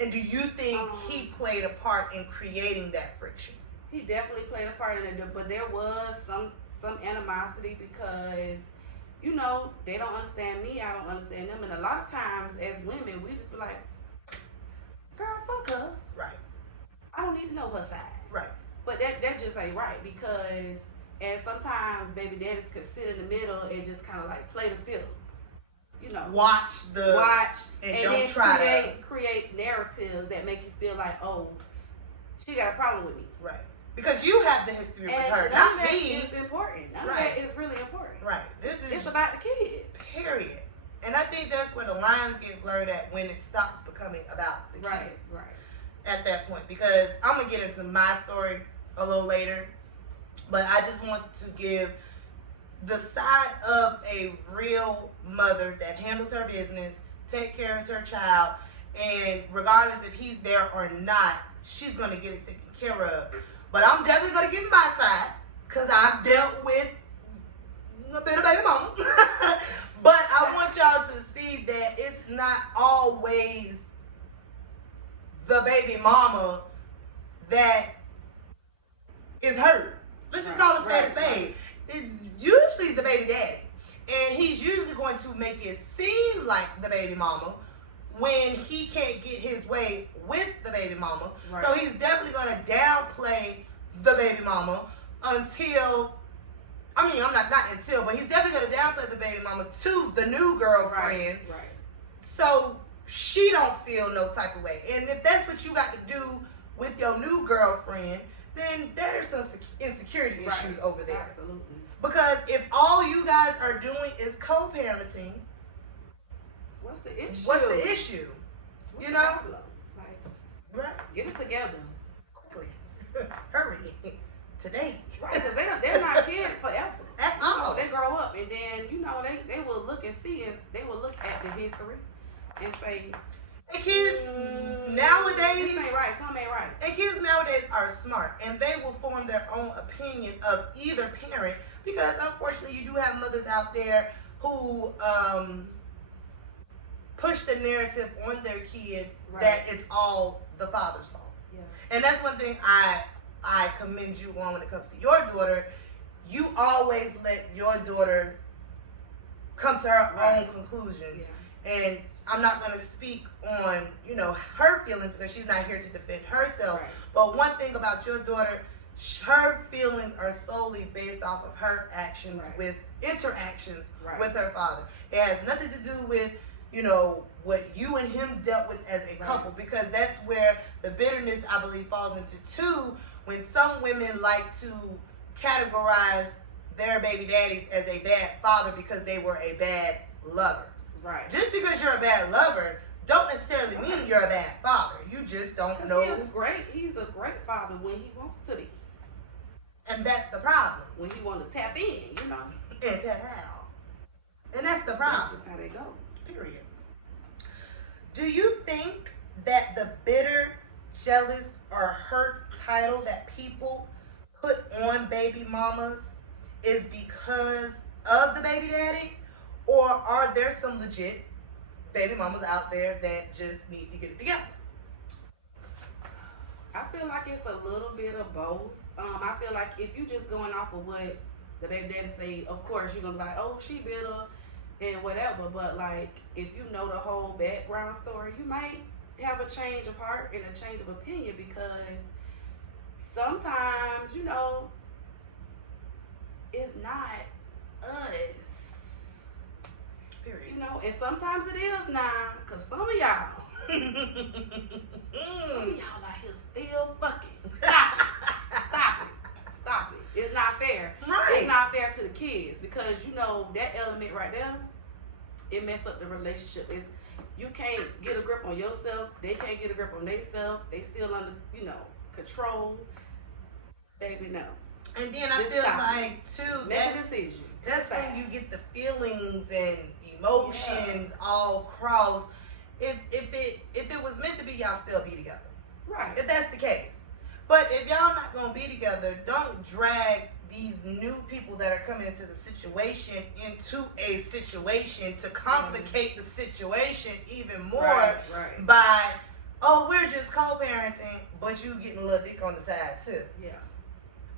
And do you think he played a part in creating that friction? He definitely played a part in it, but there was some animosity, because, you know, they don't understand me, I don't understand them, and a lot of times as women, we just be like, girl, fuck her. Right. I don't need to know her side. Right. But that just ain't right, because, and sometimes baby daddies could sit in the middle and just kind of like play the fiddle. You know, watch and don't then try create narratives that make you feel like, oh, she got a problem with me. Right. Because you have the history with her, not me. It's important. None of that is really important. Right. It's about the kid. Period. And I think that's where the lines get blurred at, when it stops becoming about the kids. Right. At that point, because I'm gonna get into my story a little later, but I just want to give the side of a real mother that handles her business, take care of her child, and regardless if he's there or not, she's gonna get it taken care of. But I'm definitely gonna give my side, because I've dealt with a bit of baby mama. But I want y'all to see that it's not always the baby mama that is hurt. Let's just call it spade a spade. It's usually the baby daddy. And he's usually going to make it seem like the baby mama when he can't get his way with the baby mama. Right. So he's definitely going to downplay the baby mama until, I mean, not until, but he's definitely going to downplay the baby mama to the new girlfriend. Right. So she don't feel no type of way. And if that's what you got to do with your new girlfriend, then there's some insecurity issues over there. Absolutely. Because if all you guys are doing is co-parenting, what's the issue? What's the issue? What's you know? Like, right. Get it together. Quickly. Hurry. Today. Right, because they're not kids forever. At all. They grow up, and then, you know, they will look and see, and they will look at the history and say, and kids nowadays, this ain't right, something ain't right. And kids nowadays are smart, and they will form their own opinion of either parent, because unfortunately you do have mothers out there who push the narrative on their kids that it's all the father's fault. Yeah. And that's one thing I commend you on when it comes to your daughter. You always let your daughter come to her own conclusions. Yeah. And I'm not going to speak on, you know, her feelings, because she's not here to defend herself. Right. But one thing about your daughter, her feelings are solely based off of her actions with interactions with her father. It has nothing to do with, you know, what you and him dealt with as a couple, because that's where the bitterness, I believe, falls into too, when some women like to categorize their baby daddies as a bad father because they were a bad lover. Right. Just because you're a bad lover don't necessarily mean you're a bad father. You just don't know. He's a great father when he wants to be. And that's the problem. When he wants to tap in, you know. And tap out. And that's the problem. That's just how they go. Period. Do you think that the bitter jealous, or hurt title that people put on baby mamas is because of the baby daddy, or are there some legit baby mamas out there that just need to get it together? I feel like it's a little bit of both. I feel like if you just going off of what the baby daddy say, of course you're gonna be like, oh, she bitter and whatever. But like, if you know the whole background story, you might have a change of heart and a change of opinion, because sometimes, it's not us. Period. And sometimes it is now, because some of y'all, some of y'all out here still fucking. Stop it. Stop it. Stop it. It's not fair. Right. It's not fair to the kids, because that element right there, it mess up the relationship. You can't get a grip on yourself. They can't get a grip on themselves. They still under, control. Baby, no. And then I Just feel stop. like too, Make a decision. that's when you get the feelings and emotions all crossed. If it was meant to be, y'all still be together. Right. If that's the case. But if y'all not gonna be together, don't drag these new people that are coming into the situation into a situation to complicate the situation even more Right. by, oh, we're just co-parenting, but you getting a little dick on the side too. Yeah.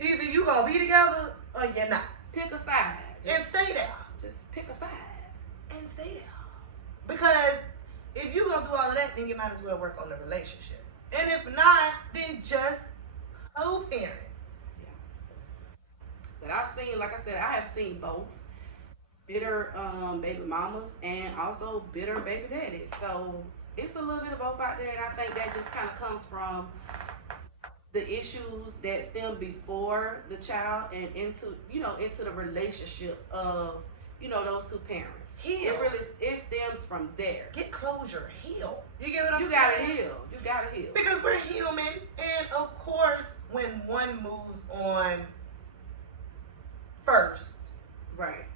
Either you gonna be together or you're not. Pick a side. And stay there. Just pick a side. And stay there. Because if you gonna do all of that, then you might as well work on the relationship. And if not, then just co-parent. But I've seen, like I said, I have seen both bitter baby mamas and also bitter baby daddies. So it's a little bit of both out there, and I think that just kind of comes from the issues that stem before the child and into the relationship of those two parents. Heal. It stems from there. Get closure. Heal. You get what I'm saying? You gotta heal. Because we're human, and of course, when one moves on first, Right.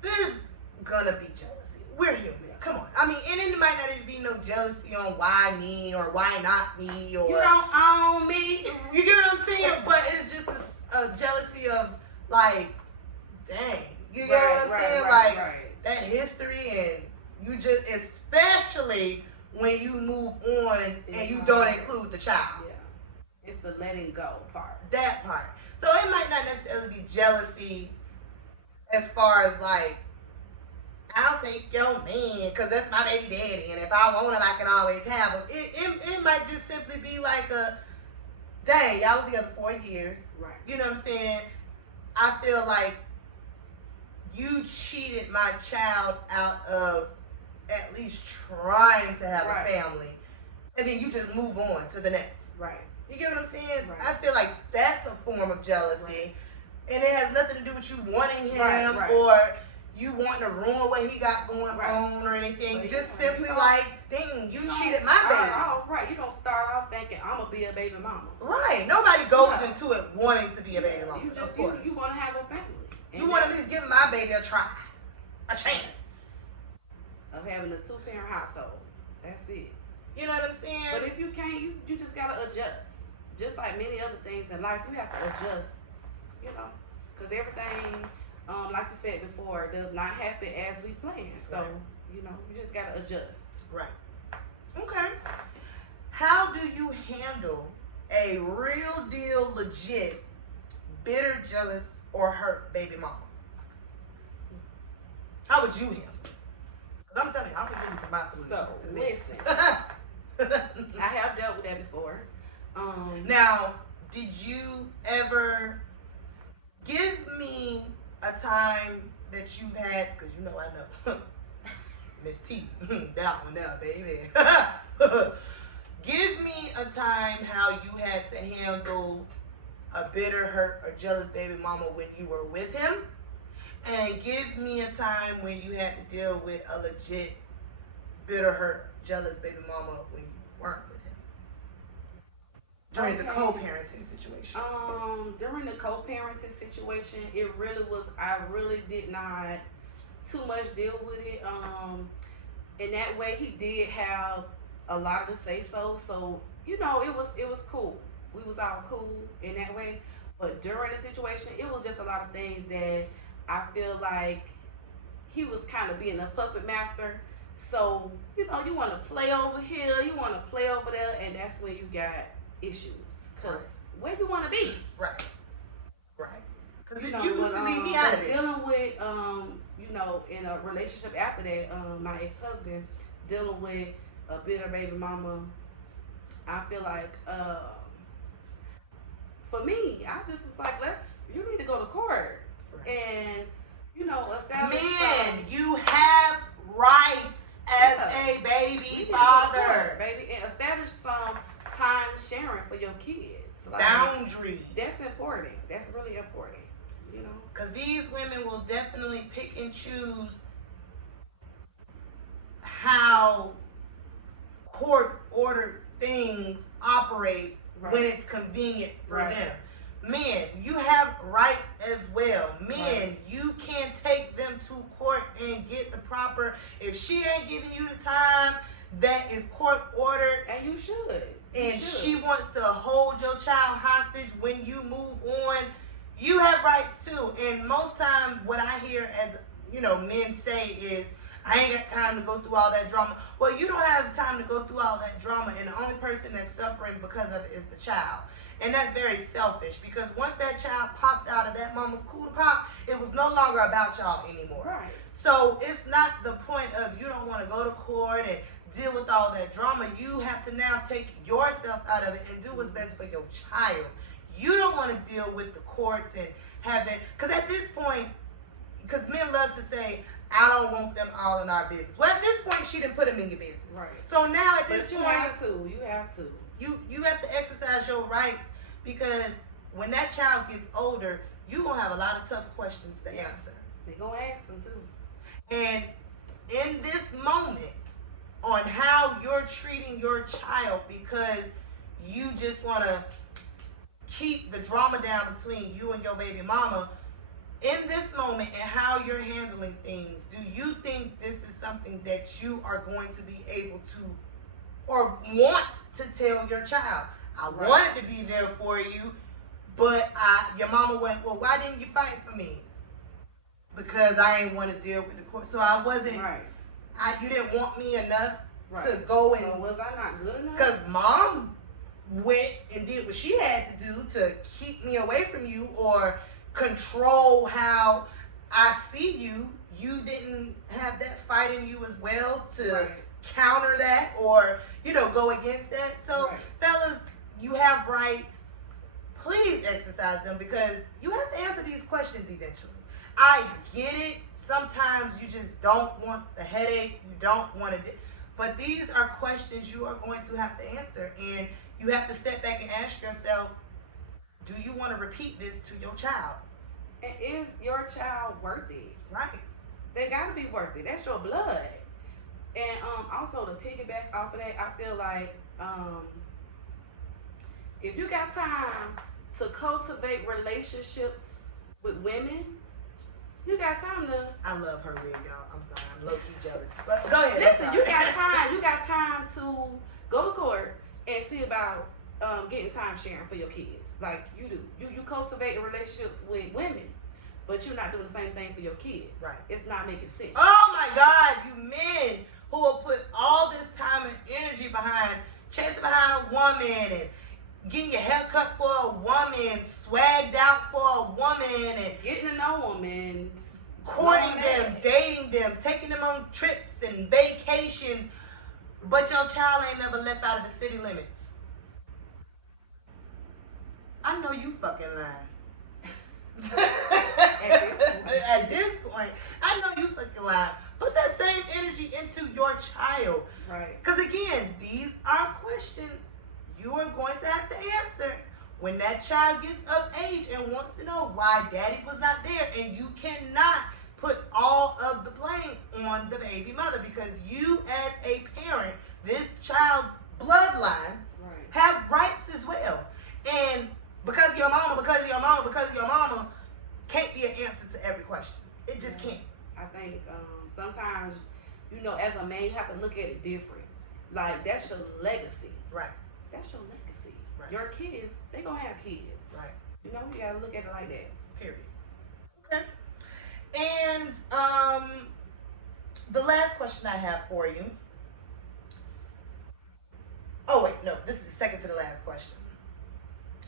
there's gonna be jealousy. We're human. Come on. I mean, and it might not even be no jealousy on why me or why not me, or You don't own me. you get what I'm saying? But it's just a jealousy of like, dang, you get what I'm saying? Like that history, and you just, especially when you move on and you don't include the child. Yeah. It's the letting go part. That part. So it might not necessarily be jealousy as far as like, I'll take your man because that's my baby daddy, and if I want him, I can always have him. It might just simply be like a, dang, y'all was together 4 years. Right. You know what I'm saying? I feel like you cheated my child out of at least trying to have a family, and then you just move on to the next. Right. You get what I'm saying? Right. I feel like that's a form of jealousy, and it has nothing to do with you wanting him or you wanting to ruin what he got going on or anything. So just simply like, dang, you cheated my baby. You don't start off thinking, I'm going to be a baby mama. Right. Nobody goes into it wanting to be a baby mama, of course. You want to have a family. You want to at least give my baby a try, a chance. Of having a 2-parent household. That's it. You know what I'm saying? But if you can't, you just got to adjust. Just like many other things in life, you have to adjust, because everything, like we said before, does not happen as we plan. So, you just got to adjust. Right. Okay. How do you handle a real deal, legit, bitter, jealous, or hurt baby mama? How would you handle it? Because I'm telling you, I'm going to get into my foolishness. So, listen. I have dealt with that before. Now, did you ever give me a time that you've had, because I know, Miss T, that one there, baby. Give me a time how you had to handle a bitter, hurt, or jealous baby mama when you were with him, and give me a time when you had to deal with a legit bitter, hurt, jealous baby mama when you weren't with him. During the co-parenting situation. During the co-parenting situation, I really did not too much deal with it. In that way, he did have a lot of the say so you know, it was cool. We was all cool in that way. But during the situation, it was just a lot of things that I feel like he was kind of being a puppet master. So, you know, you want to play over here, you want to play over there, and that's when you got issues. Because where you want to be? Right. Right. Because You if know, you but, can leave me out of this. dealing with, you know, in a relationship after that, my ex-husband, dealing with a bitter baby mama, I feel like, for me, I just was like, you need to go to court. Right. And, you know, establish Men, you have rights as a baby father. Baby, and establish some time sharing for your kids. Like, boundaries. That's important. That's really important. You know, because these women will definitely pick and choose how court-ordered things operate when it's convenient for them. Men, you have rights as well. Men, you can take them to court and get the proper. If she ain't giving you the time that is court ordered, and you should, she wants to hold your child hostage when you move on, you have rights too. And most times, what I hear as men say is, I ain't got time to go through all that drama. Well, you don't have time to go through all that drama, and the only person that's suffering because of it is the child. And that's very selfish, because once that child popped out of that mama's cooler pop, it was no longer about y'all anymore. Right. So it's not the point of you don't want to go to court and deal with all that drama. You have to now take yourself out of it and do what's best for your child. You don't want to deal with the courts and have it, because at this point, because men love to say, I don't want them all in our business. Well, at this point, she didn't put them in your business. Right. So now at this point, you have to. You have to exercise your rights, because when that child gets older, you're going to have a lot of tough questions to answer. They're going to ask them too. And in this moment, on how you're treating your child, because you just want to keep the drama down between you and your baby mama, in this moment and how you're handling things, do you think this is something that you are going to be able to or want to tell your child? I wanted to be there for you, but your mama went, well, why didn't you fight for me? Because I ain't want to deal with the court. So I wasn't, you didn't want me enough to go and. So was I not good enough? Because mom went and did what she had to do to keep me away from you or control how I see you. You didn't have that fight in you as well to counter that or, go against that. So, fellas, you have rights. Please exercise them, because you have to answer these questions eventually. I get it. Sometimes you just don't want the headache. You don't want to. But these are questions you are going to have to answer. And you have to step back and ask yourself, do you want to repeat this to your child? And is your child worth it? Right. They got to be worth it. That's your blood. And also to piggyback off of that, I feel like if you got time to cultivate relationships with women, you got time to. I love her wig, y'all. I'm sorry, I'm low-key jealous. But go ahead. Listen, you got time. You got time to go to court and see about getting time sharing for your kids, like you do. You cultivate relationships with women, but you're not doing the same thing for your kids. Right. It's not making sense. Oh my God, you men who will put all this time and energy behind chasing behind a woman and getting your hair cut for a woman, swagged out for a woman, and getting to know them and courting them, dating them, taking them on trips and vacations, but your child ain't never left out of the city limits. I know you fucking lying. At this point, I know you fucking lying. Put that same energy into your child. Right. Because again, these are questions you are going to have to answer when that child gets of age and wants to know why daddy was not there. And you cannot put all of the blame on the baby mother, because you as a parent, this child's bloodline, have rights as well. And because of your mama, can't be an answer to every question. It just can't. I think sometimes, as a man, you have to look at it different. Like, that's your legacy. Right. that's your legacy. Right. Your kids, they gonna have kids. Right. You know, you gotta look at it like that. Period. Okay. And the last question I have for you. Oh wait, no, this is the second to the last question.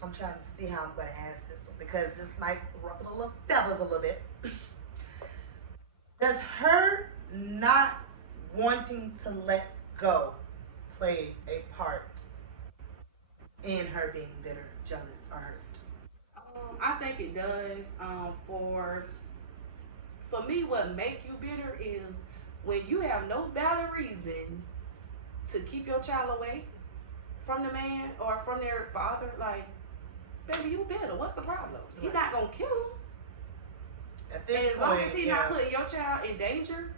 I'm trying to see how I'm going to ask this one because this might ruffle the little feathers a little bit. Does her not wanting to let go play a part in her being bitter, jealous, or hurt? I think it does. For me, what make you bitter is when you have no valid reason to keep your child away from the man or from their father. Like, baby, you bitter. What's the problem? He's not gonna kill him. At this As point, long as he's not putting your child in danger,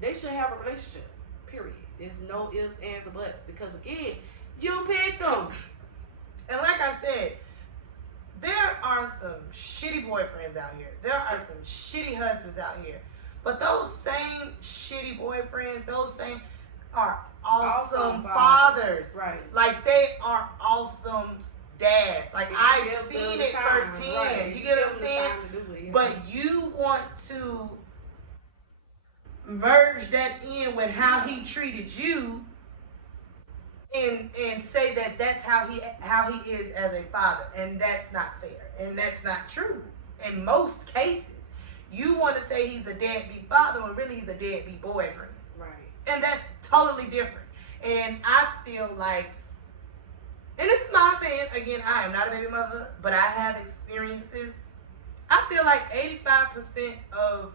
they should have a relationship. Period. There's no ifs, ands, or buts. Because again, you picked them. And like I said, there are some shitty boyfriends out here. There are some shitty husbands out here. But those same shitty boyfriends, those same are awesome fathers. Right. Like they are awesome dads. Like I've seen it firsthand. Right. You get what I'm saying? But you want to merge that in with how he treated you and say that that's how he is as a father, and that's not fair, and that's not true. In most cases, you want to say he's a deadbeat father when really he's a deadbeat boyfriend. Right. And that's totally different. And I feel like, and this is my opinion, again, I am not a baby mother, but I have experiences. I feel like 85% of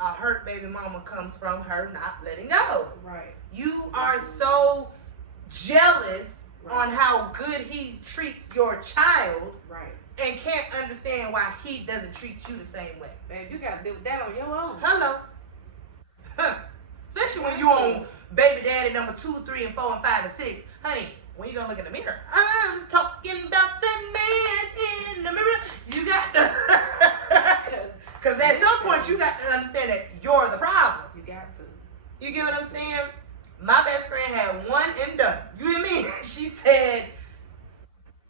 a hurt baby mama comes from her not letting go. Right. You are so jealous on how good he treats your child. Right. And can't understand why he doesn't treat you the same way. Babe, you gotta deal with that on your own. Hello. Especially when you on baby daddy number 2, 3, and 4, and 5, and 6. Honey, when you gonna look in the mirror? I'm talking about that man in the mirror. You got to, because at some point you got to understand that you're the problem. You got to. You get what I'm saying? My best friend had one and done. You hear me? She said,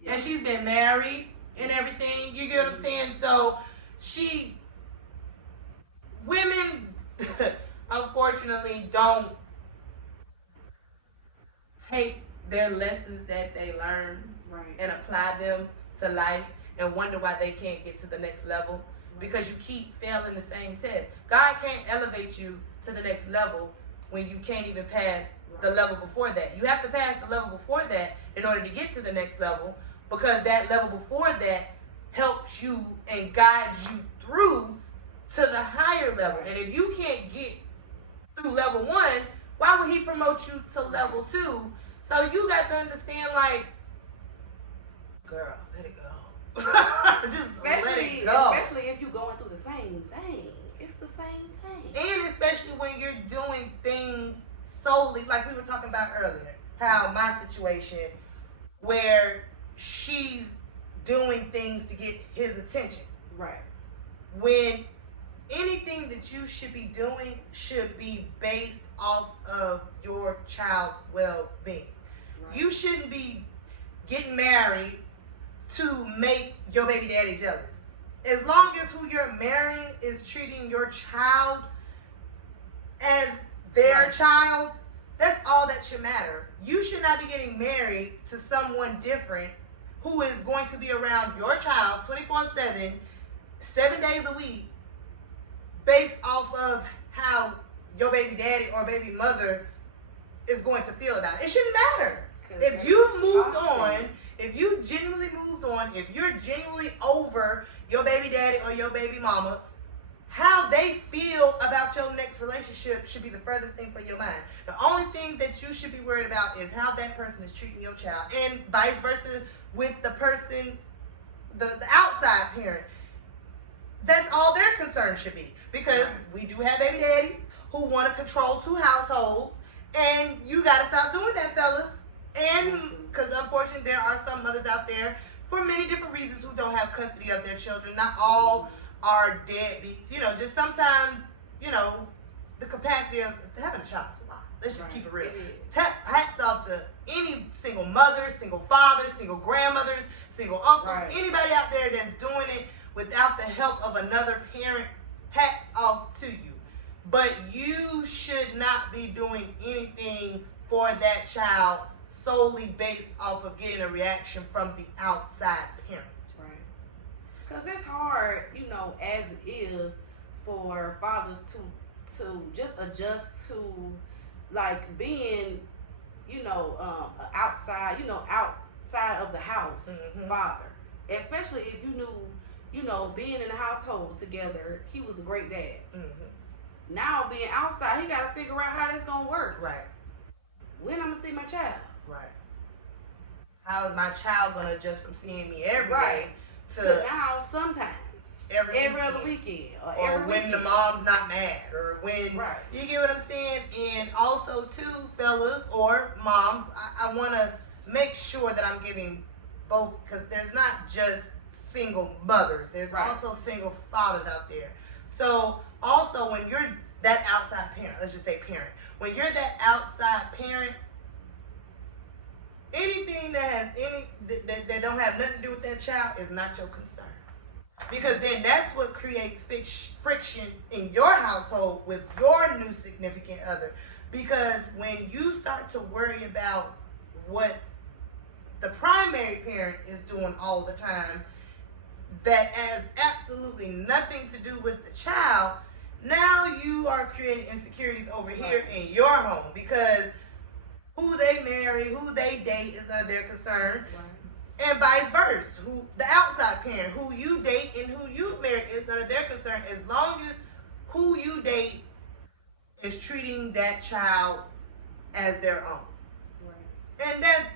and she's been married and everything. You get what I'm saying? So women unfortunately don't take their lessons that they learn and apply them to life and wonder why they can't get to the next level because you keep failing the same test. God can't elevate you to the next level when you can't even pass the level before that. You have to pass the level before that in order to get to the next level, because that level before that helps you and guides you through to the higher level. And if you can't get through level 1, why would he promote you to level 2? So you got to understand, like, girl, let it go. Just let it go. Especially if you're going through the same thing. It's the same thing. And especially when you're doing things solely, like we were talking about earlier, how my situation, where she's doing things to get his attention. Right. When anything that you should be doing should be based off of your child's well-being. Right. You shouldn't be getting married to make your baby daddy jealous. As long as who you're marrying is treating your child as their child, that's all that should matter. You should not be getting married to someone different who is going to be around your child 24/7, 7 days a week, based off of how your baby daddy or baby mother is going to feel about it. It shouldn't matter. If you moved on, if you genuinely moved on, if you're genuinely over your baby daddy or your baby mama, how they feel about your next relationship should be the furthest thing from your mind. The only thing that you should be worried about is how that person is treating your child, and vice versa with the person, the outside parent. That's all their concern should be, because we do have baby daddies who want to control 2 households, and you got to stop doing that, fellas. And because unfortunately there are some mothers out there for many different reasons who don't have custody of their children. Not all are deadbeats. You know, just sometimes, you know, the capacity of having a child is a lot. Let's just Right. keep it real. It is. Hats off to any single mothers, single fathers, single grandmothers, single uncles, Right. anybody out there that's doing it without the help of another parent. Hats off to you. But you should not be doing anything for that child solely based off of getting a reaction from the outside parent. Right. Because it's hard, you know, as it is for fathers to just adjust to like being, you know, outside of the house Mhm. father. Especially if you knew, you know, being in the household together, he was a great dad. Mhm. Now being outside, he got to figure out how that's gonna work. Right. When I'm gonna see my child. Right. How is my child gonna adjust from seeing me every day Right. to So now sometimes every other weekend? weekend or Or every when the weekend. mom's not mad, or when Right. you get what I'm saying. And also too, fellas or moms, I want to make sure that I'm giving both, because there's not just single mothers, there's Right. also single fathers out there. So also, when you're that outside parent, let's just say parent, when you're that outside parent, anything that has that don't have nothing to do with that child is not your concern. Because then that's what creates friction in your household with your new significant other. Because when you start to worry about what the primary parent is doing all the time, that has absolutely nothing to do with the child, now you are creating insecurities over here in your home. Because who they marry, who they date is none of their concern. Right. And vice versa. Who the outside parent, who you date and who you marry is none of their concern, as long as who you date is treating that child as their own. Right. And that's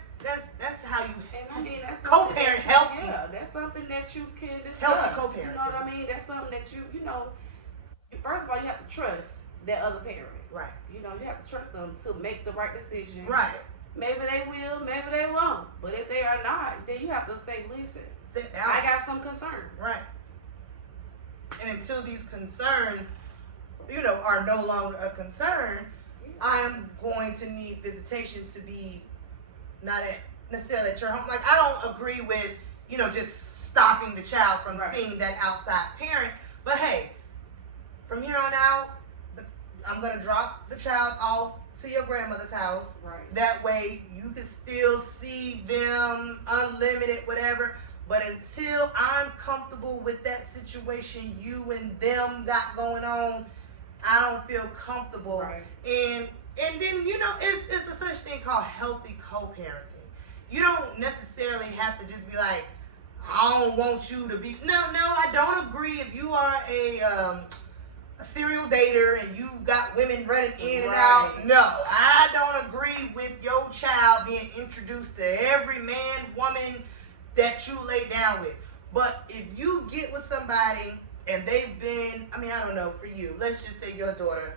how you And I mean, that's co-parent something that- healthy. Yeah, that's something that you can discuss. Healthy co-parenting. You know what I mean? That's something that you know. First of all, you have to trust that other parent. Right. You know, you have to trust them to make the right decision. Right. Maybe they will, maybe they won't. But if they are not, then you have to say, listen, Sit down. I got some concerns. Right. And until these concerns, you know, are no longer a concern, I am going to need visitation to be not necessarily at your home. Like, I don't agree with, you know, just stopping the child from Right. seeing that outside parent. But hey, from here on out, I'm going to drop the child off to your grandmother's house. Right. That way you can still see them unlimited, whatever. But until I'm comfortable with that situation you and them got going on, I don't feel comfortable. Right. And then, you know, it's a such thing called healthy co-parenting. You don't necessarily have to just be like, I don't want you to be. No, I don't agree if you are a serial dater and you got women running in and out. Right. No, I don't agree with your child being introduced to every man, woman that you lay down with. But if you get with somebody and they've been, I mean, I don't know, for you, let's just say your daughter,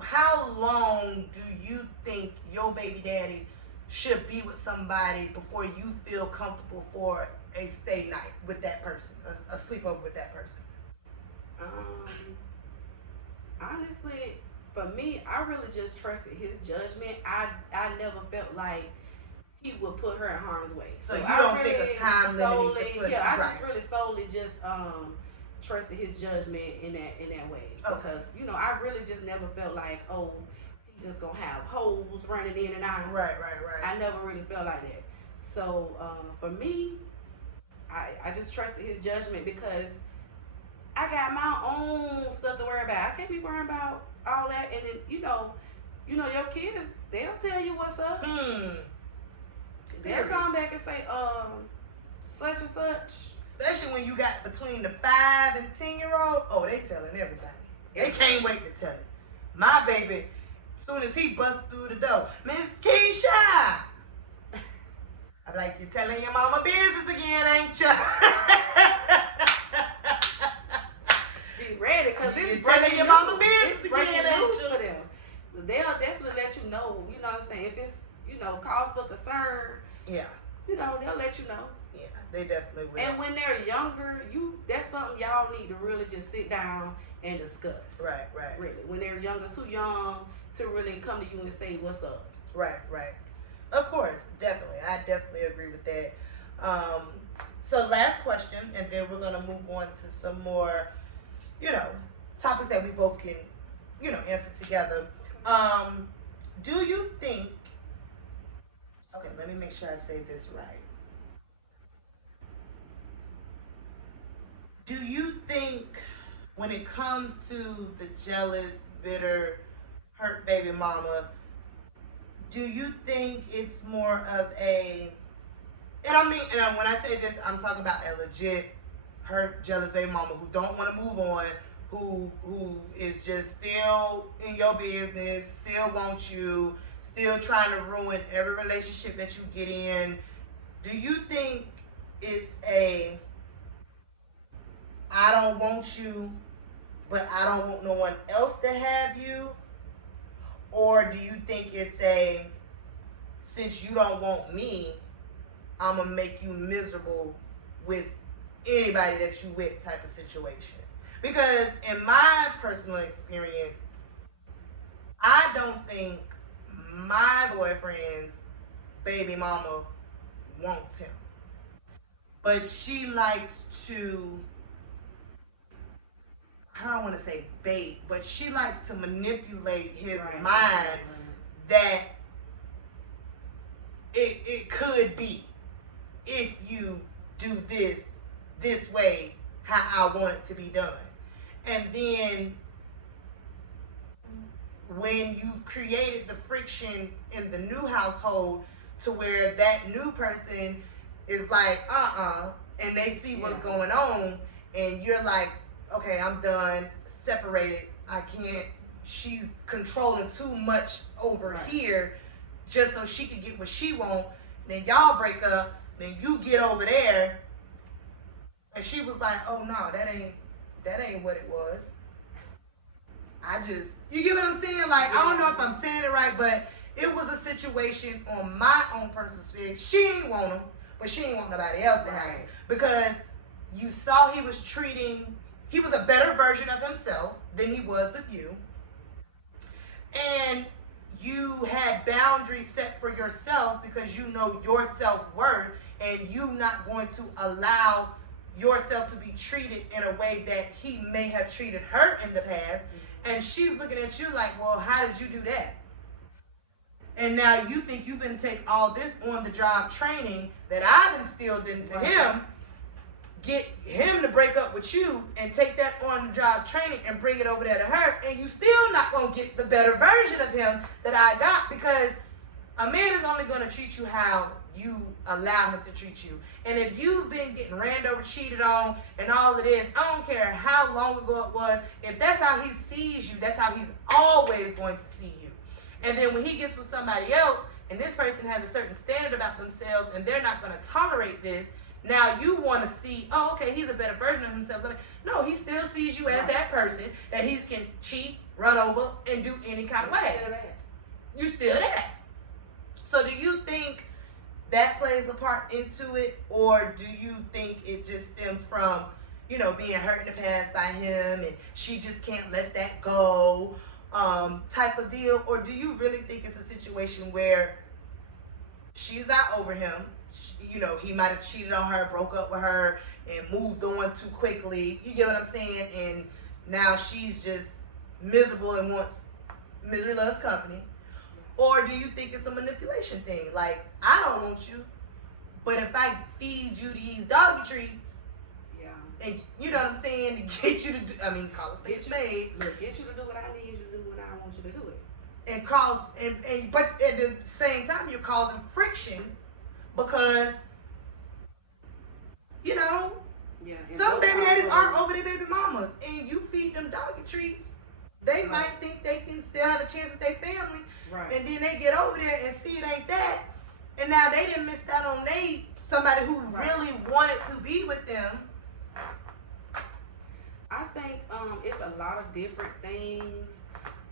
how long do you think your baby daddy should be with somebody before you feel comfortable for a stay night with that person, a sleepover with that person? Honestly, for me, I really just trusted his judgment. I never felt like he would put her in harm's way. So you don't think a time limit needs to put Yeah, I right. just really solely just trusted his judgment in that way. Okay. Because, you know, I really just never felt like, oh, he just gonna have hoes running in and out. Right. I never really felt like that. So for me, I just trusted his judgment because I got my own stuff to worry about. I can't be worrying about all that. And then, you know your kids, they'll tell you what's up. They'll come back and say, such and such. Especially when you got between the 5 and 10-year-old. Oh, they telling everything. They can't wait to tell it. My baby, as soon as he busts through the door, Miss Keisha. I'm like, you're telling your mama business again, ain't ya? Be ready, because You're it's telling your mama business it's breaking again, ain't news you? for them. They'll definitely let you know, you know what I'm saying? If it's, cause for concern, Yeah, they'll let you know. they definitely will. And when they're younger, that's something y'all need to really just sit down and discuss. Right. Really, when they're younger, too young to really come to you and say what's up. Right. Of course, definitely. I definitely agree with that. Um, so last question, and then we're gonna move on to some more, topics that we both can, answer together. Do you think? Okay, let me make sure I say this right. Do you think when it comes to the jealous, bitter, hurt baby mama, do you think it's more of a, and I mean, when I say this, I'm talking about a legit hurt, jealous baby mama who don't want to move on, who is just still in your business, still wants you, still trying to ruin every relationship that you get in. Do you think it's a, I don't want you, but I don't want no one else to have you? Or do you think it's a, since you don't want me, I'm going to make you miserable with anybody that you with type of situation? Because in my personal experience, I don't think my boyfriend's baby mama wants him. But she likes to, I don't want to say bait, but she likes to manipulate his mind that it could be if you do this way how I want it to be done. And then when you've created the friction in the new household to where that new person is like, and they see what's going on, and you're like, okay, I'm done, separated, I can't, she's controlling too much over here just so she can get what she wants. Then y'all break up, then you get over there, and she was like, oh no, that ain't what it was. You get what I'm saying? Like, I don't know if I'm saying it right, but it was a situation on my own personal experience. She ain't want him, but she ain't want nobody else to have him. Because you saw he was a better version of himself than he was with you. And you had boundaries set for yourself because you know your self-worth, and you not going to allow yourself to be treated in a way that he may have treated her in the past. And she's looking at you like, well, how did you do that? And now you think you've been take all this on-the-job training that I've instilled into him, get him to break up with you and take that on-the-job training and bring it over there to her, and you still not going to get the better version of him that I got, because a man is only going to treat you how you allow him to treat you. And if you've been getting ran over, cheated on, and all of this, I don't care how long ago it was, if that's how he sees you, that's how he's always going to see you. And then when he gets with somebody else, and this person has a certain standard about themselves, and they're not going to tolerate this, now you want to see, oh, okay, he's a better version of himself. No, he still sees you as that person that he can cheat, run over, and do any kind of way. You still that. So do you think that plays a part into it, or do you think it just stems from, being hurt in the past by him and she just can't let that go, type of deal? Or do you really think it's a situation where she's not over him? He might have cheated on her, broke up with her, and moved on too quickly. You get what I'm saying? And now she's just miserable and wants misery loves company. Or do you think it's a manipulation thing? Like, I don't want you, but if I feed you these doggy treats, and you know what I'm saying, to get you to do, call it spade. Get you to do what I need you to do when I want you to do it. And but at the same time, you're causing friction because, some baby daddies aren't over their baby mamas, and you feed them doggy treats, they might think they can still have a chance with their family. Right. And then they get over there and see it ain't that, and now they didn't miss out on somebody who really wanted to be with them. I think it's a lot of different things,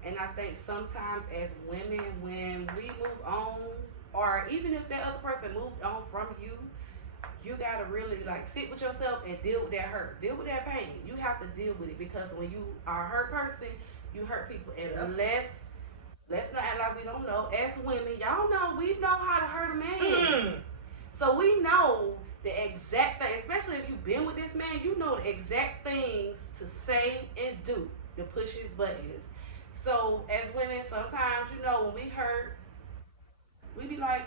and I think sometimes as women, when we move on, or even if that other person moved on from you, you gotta really like sit with yourself and deal with that hurt, deal with that pain. You have to deal with it because when you are a hurt person, you hurt people. And let's not act like we don't know. As women, y'all know we know how to hurt a man. So we know the exact thing, especially if you've been with this man, you know the exact things to say and do to push his buttons. So as women, sometimes you know when we hurt, we be like,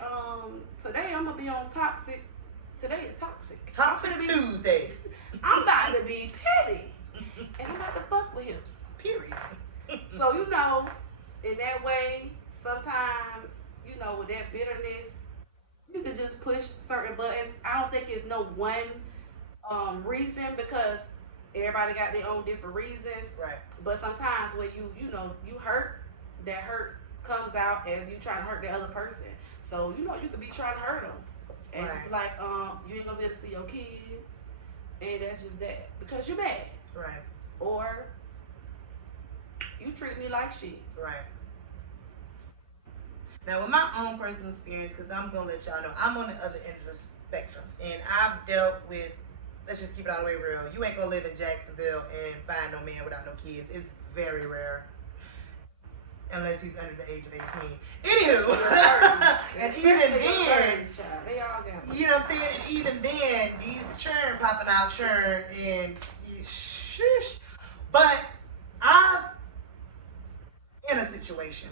today I'm gonna be on toxic. Today is toxic. Toxic Tuesday. I'm about to be petty, and I'm about to fuck with him. Period. So you know, in that way, sometimes you know with that bitterness, you can just push certain buttons. I don't think it's no one reason because everybody got their own different reasons. Right. But sometimes when you know you hurt, that hurt comes out as you trying to hurt the other person. So you know you could be trying to hurt them. And it's like you ain't gonna be able to see your kids, and that's just that because you're mad. Right. Or you treat me like shit. Right. Now, with my own personal experience, because I'm going to let y'all know, I'm on the other end of the spectrum. And I've dealt with, let's just keep it all the way real. You ain't going to live in Jacksonville and find no man without no kids. It's very rare. Unless he's under the age of 18. Anywho. And even then, you know what I'm saying? And even then, these churn popping out churn and shush. But I'm in a situation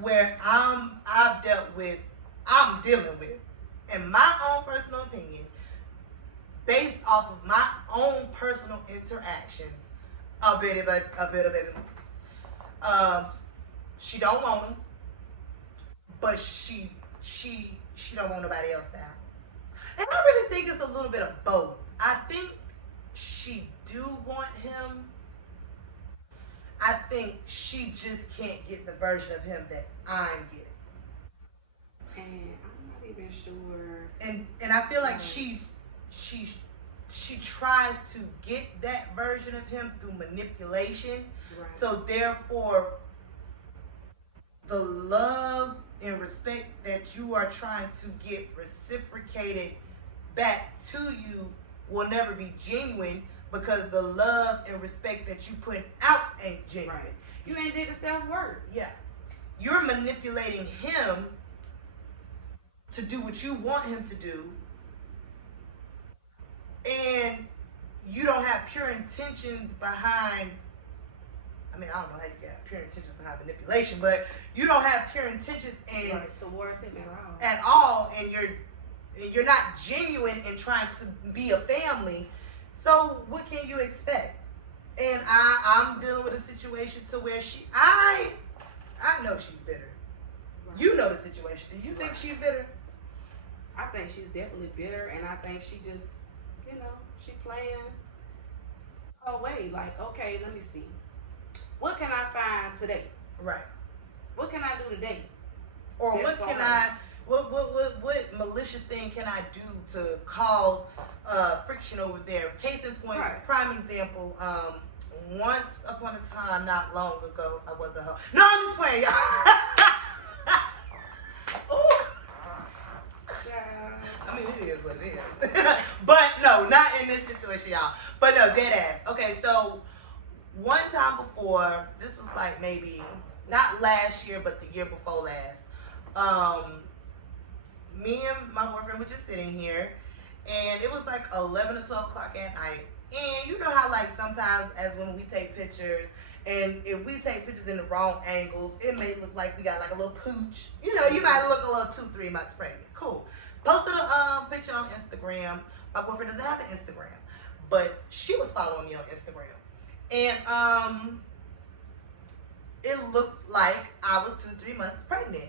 where I'm dealing with, in my own personal opinion, based off of my own personal interactions, a bit of it. She don't want him, but she don't want nobody else to have him. And I really think it's a little bit of both. I think she do want him. I think she just can't get the version of him that I'm getting. And I'm not even sure. And I feel like she tries to get that version of him through manipulation. Right. So therefore, the love and respect that you are trying to get reciprocated back to you will never be genuine. Because the love and respect that you put out ain't genuine. Right. You ain't did the self-work. Yeah. You're manipulating him to do what you want him to do. And you don't have pure intentions behind, I mean, I don't know how you can have pure intentions behind manipulation, but you don't have pure intentions towards him at all. And you're not genuine in trying to be a family. So what can you expect? And I'm dealing with a situation to where I know she's bitter. Right. You know the situation. Do you think she's bitter? I think she's definitely bitter, and I think she just, you know, she playing her way. Like, okay, let me see. What can I find today? Right. What can I do today? Or what can I... What malicious thing can I do to cause friction over there? Case in point, prime example, once upon a time, not long ago, I was a hoe. No, I'm just playing, y'all. I mean, it is what it is. But no, not in this situation, y'all. But no, dead ass. Okay, so one time before, this was like maybe, not last year, but the year before last, me and my boyfriend were just sitting here, and it was like 11 or 12 o'clock at night. And you know how like sometimes as when we take pictures, and if we take pictures in the wrong angles, it may look like we got like a little pooch. You know, you might look a little 2-3 months pregnant. Cool. Posted a picture on Instagram. My boyfriend doesn't have an Instagram, but she was following me on Instagram. And it looked like I was 2-3 months pregnant.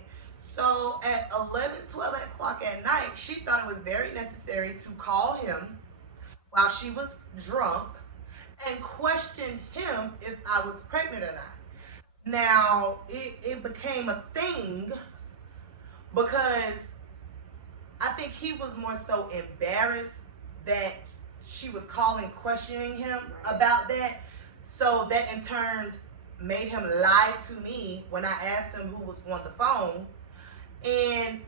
So at 12 o'clock at night, she thought it was very necessary to call him while she was drunk and question him if I was pregnant or not. Now, it became a thing because I think he was more so embarrassed that she was calling, questioning him about that. So that in turn made him lie to me when I asked him who was on the phone. And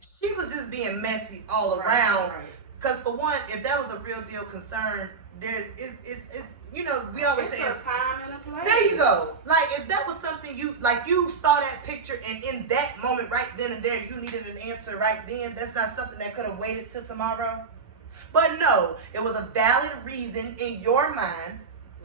she was just being messy all Right, around. right. Because for one, if that was a real deal concern, it's you know, we always It's say a time and a place. there you go. Like if that was something you saw that picture and in that moment right then and there you needed an answer right then, that's not something that could have waited till tomorrow. But no, it was a valid reason in your mind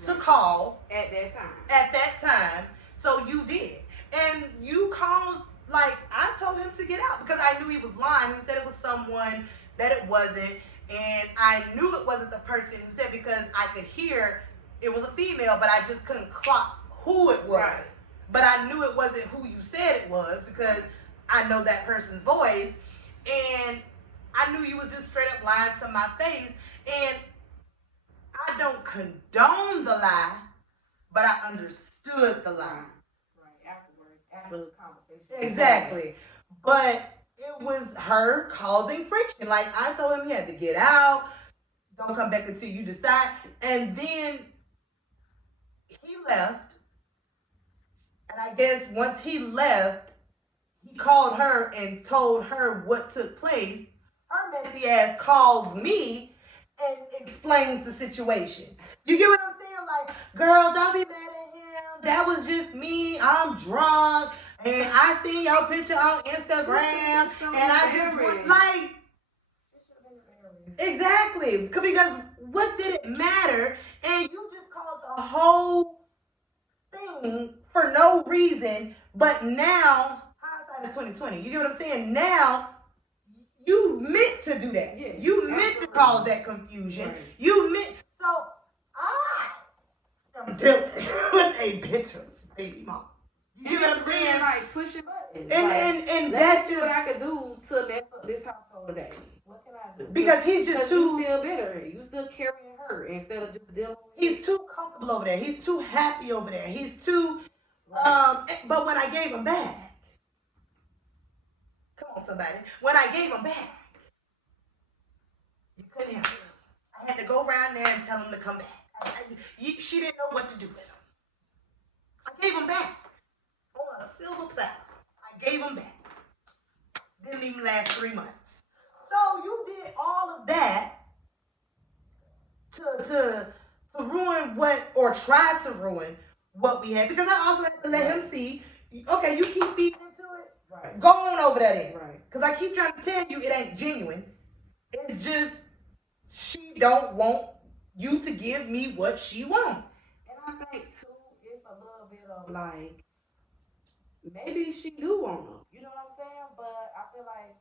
to call at that time. At that time, so you did, and you caused. Like I told him to get out because I knew he was lying. He said it was someone that it wasn't, and I knew it wasn't the person who said because I could hear it was a female, but I just couldn't clock who it was. Right. But I knew it wasn't who you said it was because I know that person's voice, and I knew you was just straight up lying to my face. And I don't condone the lie, but I understood the lie. Right, afterwards, after the conversation. Exactly. But it was her causing friction. Like I told him he had to get out. Don't come back until you decide. And then he left. And I guess once he left, he called her and told her what took place. Her messy ass calls me and explains the situation. You get what I'm saying? Like, girl, don't be mad at him. That was just me. I'm drunk. And I seen your picture on Instagram. And I just went like, exactly. Because what did it matter? And you just caused a whole thing for no reason. But now, hindsight is 2020. You get what I'm saying? Now, you meant to do that. Yeah, you meant to cause that confusion. Right. You meant. So, I am dealing with a bitter baby mom. You get what I'm saying? Like pushing buttons. And that's just what I could do to mess up this household today. What can I do? Because he's just too. You still bitter. You still carrying her instead of just dealing with He's too comfortable over there. He's too happy over there. He's too. But when I gave him back. Come on, somebody. When I gave him back, you couldn't help it. I had to go around there and tell him to come back. She didn't know what to do with him. I gave him back on a silver platter. I gave him back. Didn't even last 3 months. So you did all of that to ruin what, or try to ruin what we had. Because I also had to let him see, okay, you keep feeding into it. Right. Go on over that end. Right. Because I keep trying to tell you it ain't genuine. It's just she don't want you to give me what she wants. And I think too, it's a little bit of like, maybe she do want him. You know what I'm saying? But I feel like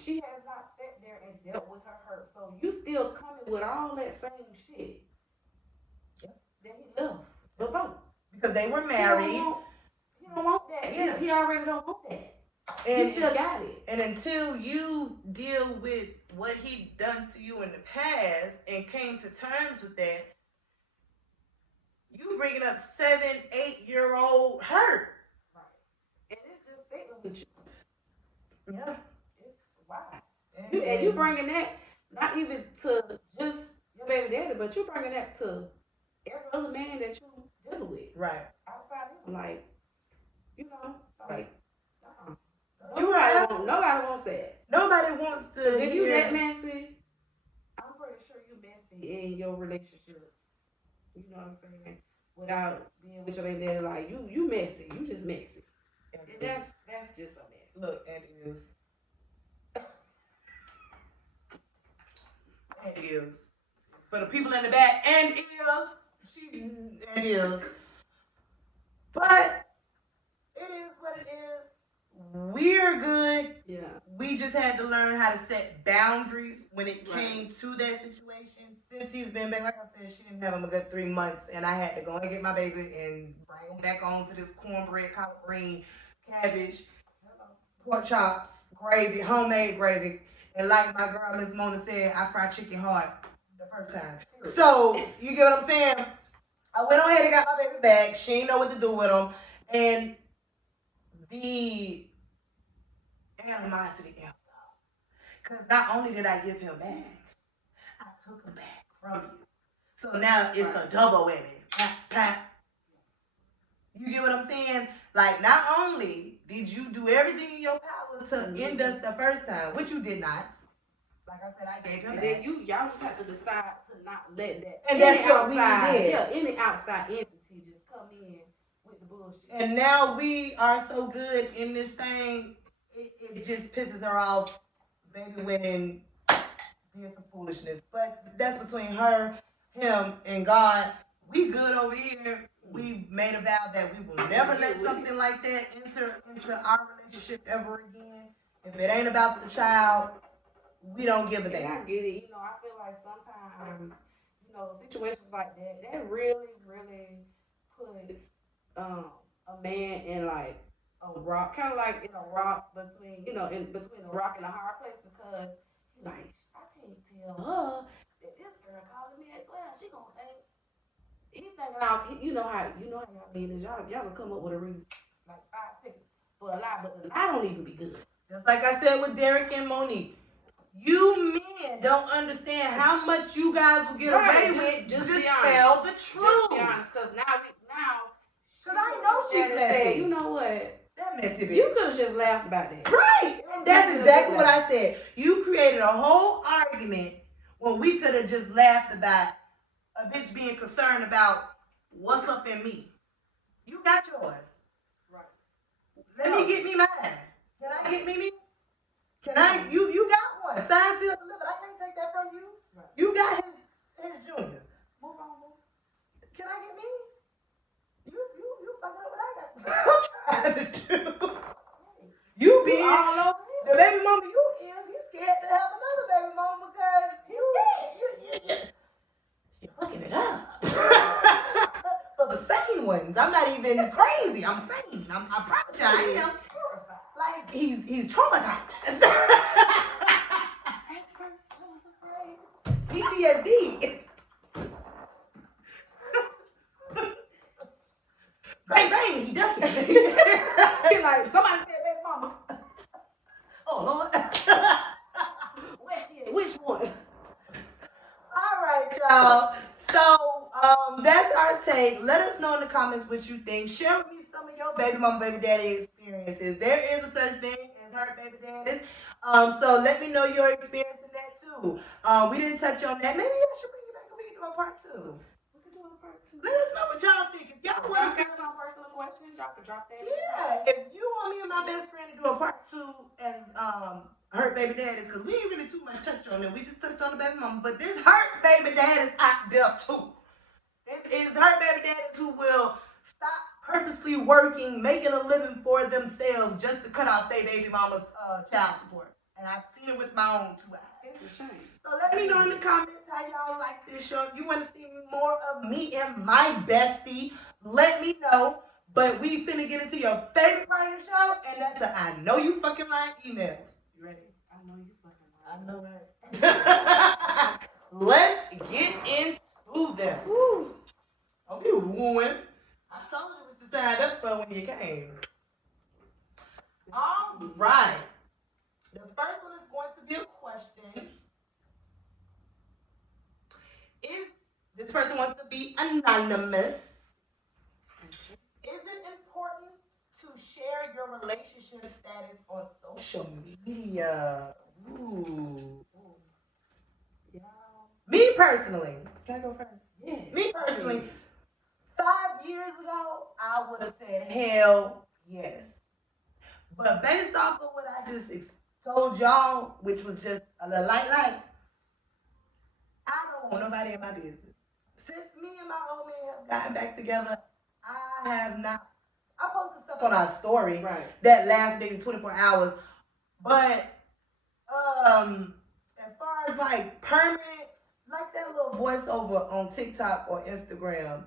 she has not sat there and dealt with her hurt. So you still coming with all that same shit. Yep. That he left the vote. Because they were married. He don't want that. Yeah. He already don't want that. And he still got it. And until you deal with what he done to you in the past and came to terms with that, you bringing up 7-8-year-old hurt. Right. And it's just sitting with you. Yeah. It's why. And you bringing that not even to just your baby daddy, but you bringing that to every other man that you deal with. Right. Outside of him. Like, you know, like, nobody wants that. Nobody wants to. If you that messy, I'm pretty sure you messy in your relationships. You know what I'm saying? Without being with your baby daddy, like you messy. You just messy. And that's just a mess. Look, and it is. And is. For the people in the back, and is. But it is what it is. We're good. Yeah. We just had to learn how to set boundaries when it came to that situation. Since he's been back, like I said, she didn't have him a good 3 months, and I had to go and get my baby and bring him back on to this cornbread, collard green, cabbage, pork chops, gravy, homemade gravy. And like my girl, Miss Mona said, I fried chicken hard the first time. So, you get what I'm saying? I went on ahead and got my baby back. She didn't know what to do with him. And the animosity amped up. Because not only did I give him back, I took him back from you. So now it's a double whammy. Tap, tap. You get what I'm saying? Like, not only did you do everything in your power to end us the first time? Which you did not. Like I said, I gave him And back. then y'all just have to decide to not let that. And that's what we did. Yeah, any outside entity just come in with the bullshit. And now we are so good in this thing, it just pisses her off. Baby went and did some foolishness. But that's between her, him, and God. We good over here. We made a vow that we will never let something like that enter into our relationship ever again. If it ain't about the child, we don't give a damn. I get it. I feel like sometimes, situations like that really, really put a man in like a rock, kind of like in a rock between, in between a rock and a hard place, because like, I can't tell her that this girl calling me at 12. She gonna think he thinking out. You know how y'all mean is y'all gonna come up with a reason like 5 seconds for a lie, but the lie don't even be good. Just like I said with Derek and Monique. You men don't understand how much you guys will get away with. Just tell the truth. Just be honest, because because I know she's messy. You know what? That messy bitch. You could have just laughed about that. Right. And that's exactly what I said. You created a whole argument when we could have just laughed about a bitch being concerned about what's up in me. You got yours. Right. Let me get me mine. Can I get me? Can I? You got one. Signed, sealed, delivered. I can't take that from you. Right. You got his junior. Move on, move. Can I get me? You fucking up what I got. I'm trying to do. You being all over the baby mama you is. He's scared to have another baby mama because he's scared. You're fucking it up. For the sane ones. I'm not even crazy. I'm sane. I promise you I am. Like he's traumatized. PTSD. Bang bang, he ducking. He like somebody said baby mama. Oh Lord. Where she at? Which one? All right, y'all. So that's our take. Let us know in the comments what you think. Share with me some of your baby mama, baby daddy experiences. There is a such thing as hurt baby daddies. So let me know your experience in that too. We didn't touch on that. Maybe I should bring you back and we can do a part 2. We can do a part 2. Let us know what y'all think. If y'all want to some personal questions, y'all can drop that. Yeah. If you want me and my best friend to do a part 2 as hurt baby daddies, because we ain't really too much touch on them. We just touched on the baby mama, but there's hurt baby daddies out there too. It is hurt baby daddies who will stop purposely working, making a living for themselves just to cut off their baby mama's child support. And I've seen it with my own 2 eyes. It's a shame. So let me know in the comments how y'all like this show. If you want to see more of me and my bestie, let me know. But we finna get into your favorite part of the show, and that's the I know you fucking lying emails. You ready? I know you fucking lying. I know that. Let's get into them. Woo. Oh, you wooing. I told you what you signed up for when you came. All right. The first one is going to be a question. This person wants to be anonymous. Is it important to share your relationship status on social media? Ooh. Yeah. Me personally. Can I go first? Yeah. Me personally. 5 years ago, I would have said hell yes. But based off of what I just told y'all, which was just a little light, I don't want nobody in my business. Since me and my old man have gotten back together, I have not. I posted stuff on our story that lasts maybe 24 hours. But as far as like permanent, like that little voiceover on TikTok or Instagram,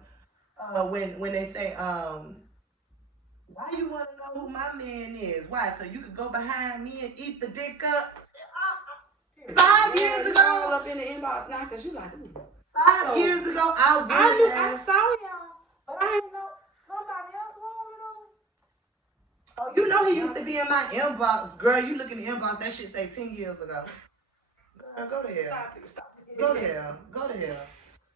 when they say, why you want to know who my man is? Why? So you could go behind me and eat the dick up? 5 years ago. All up in the inbox now because you like, ooh. 5 years ago, I saw y'all, but I didn't know somebody else wanted them. Oh, you know he used to be in my inbox. Girl, you look in the inbox, that shit say 10 years ago. Girl, go to hell. Stop it. Go to hell. Go to hell.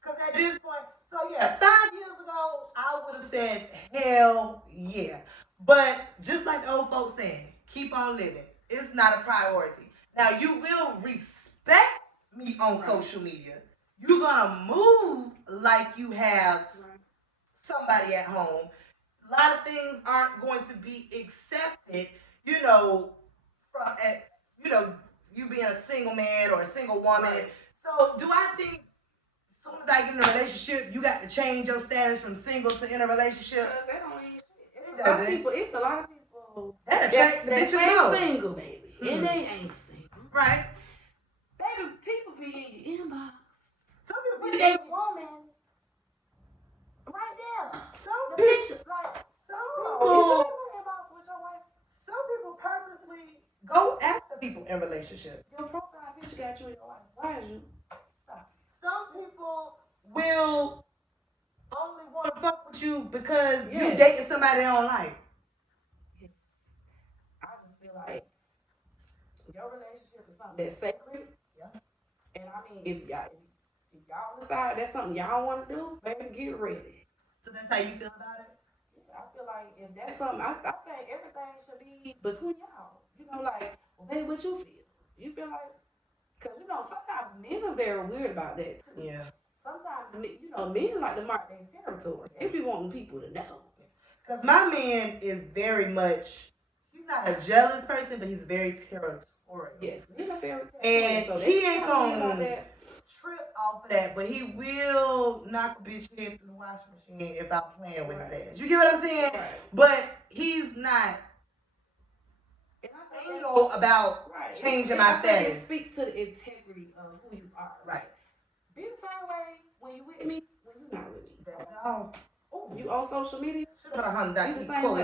Because at this point, so yeah, 5 years ago, I would have said hell yeah. But just like the old folks saying, keep on living. It's not a priority. Now you will respect me on social media. You're gonna move like you have somebody at home. A lot of things aren't going to be accepted, you know, from you know, you being a single man or a single woman. Right. So do I think as soon as I get in a relationship, you got to change your status from single to in a relationship? That don't mean shit. It's a lot of people. It's a lot of people that bitches single, baby, and they ain't single. Right. Baby, people be in your inbox. Some people be a woman right there. Some bitch like some people. Some people purposely go after people in relationships. Your profile picture got you in your life. Why is you? Some people will only want to fuck with you because you dating somebody they don't like. I just feel like your relationship is something that's sacred. Yeah. And I mean, if y'all decide that's something y'all want to do, baby, get ready. So that's how you feel about it? I feel like if that's something, I think everything should be between y'all. You know, like, well, baby, what you feel? You feel like, because, you know, sometimes men are very weird about that, too. Yeah. Sometimes, you know, men like to mark their territory. They be wanting people to know. Because my man is very much, he's not a jealous person, but he's very territorial. Yes, he's a very territorial. And so he ain't going to trip off of that, but he will knock a bitch head through the washing machine if I'm playing with his ass. You get what I'm saying? Right. But he's not anal about changing my status. It speaks to the integrity of who you are. Right. Be the same way when you with me, when you're not with me. That's all. Ooh. You on social media? Be the same way.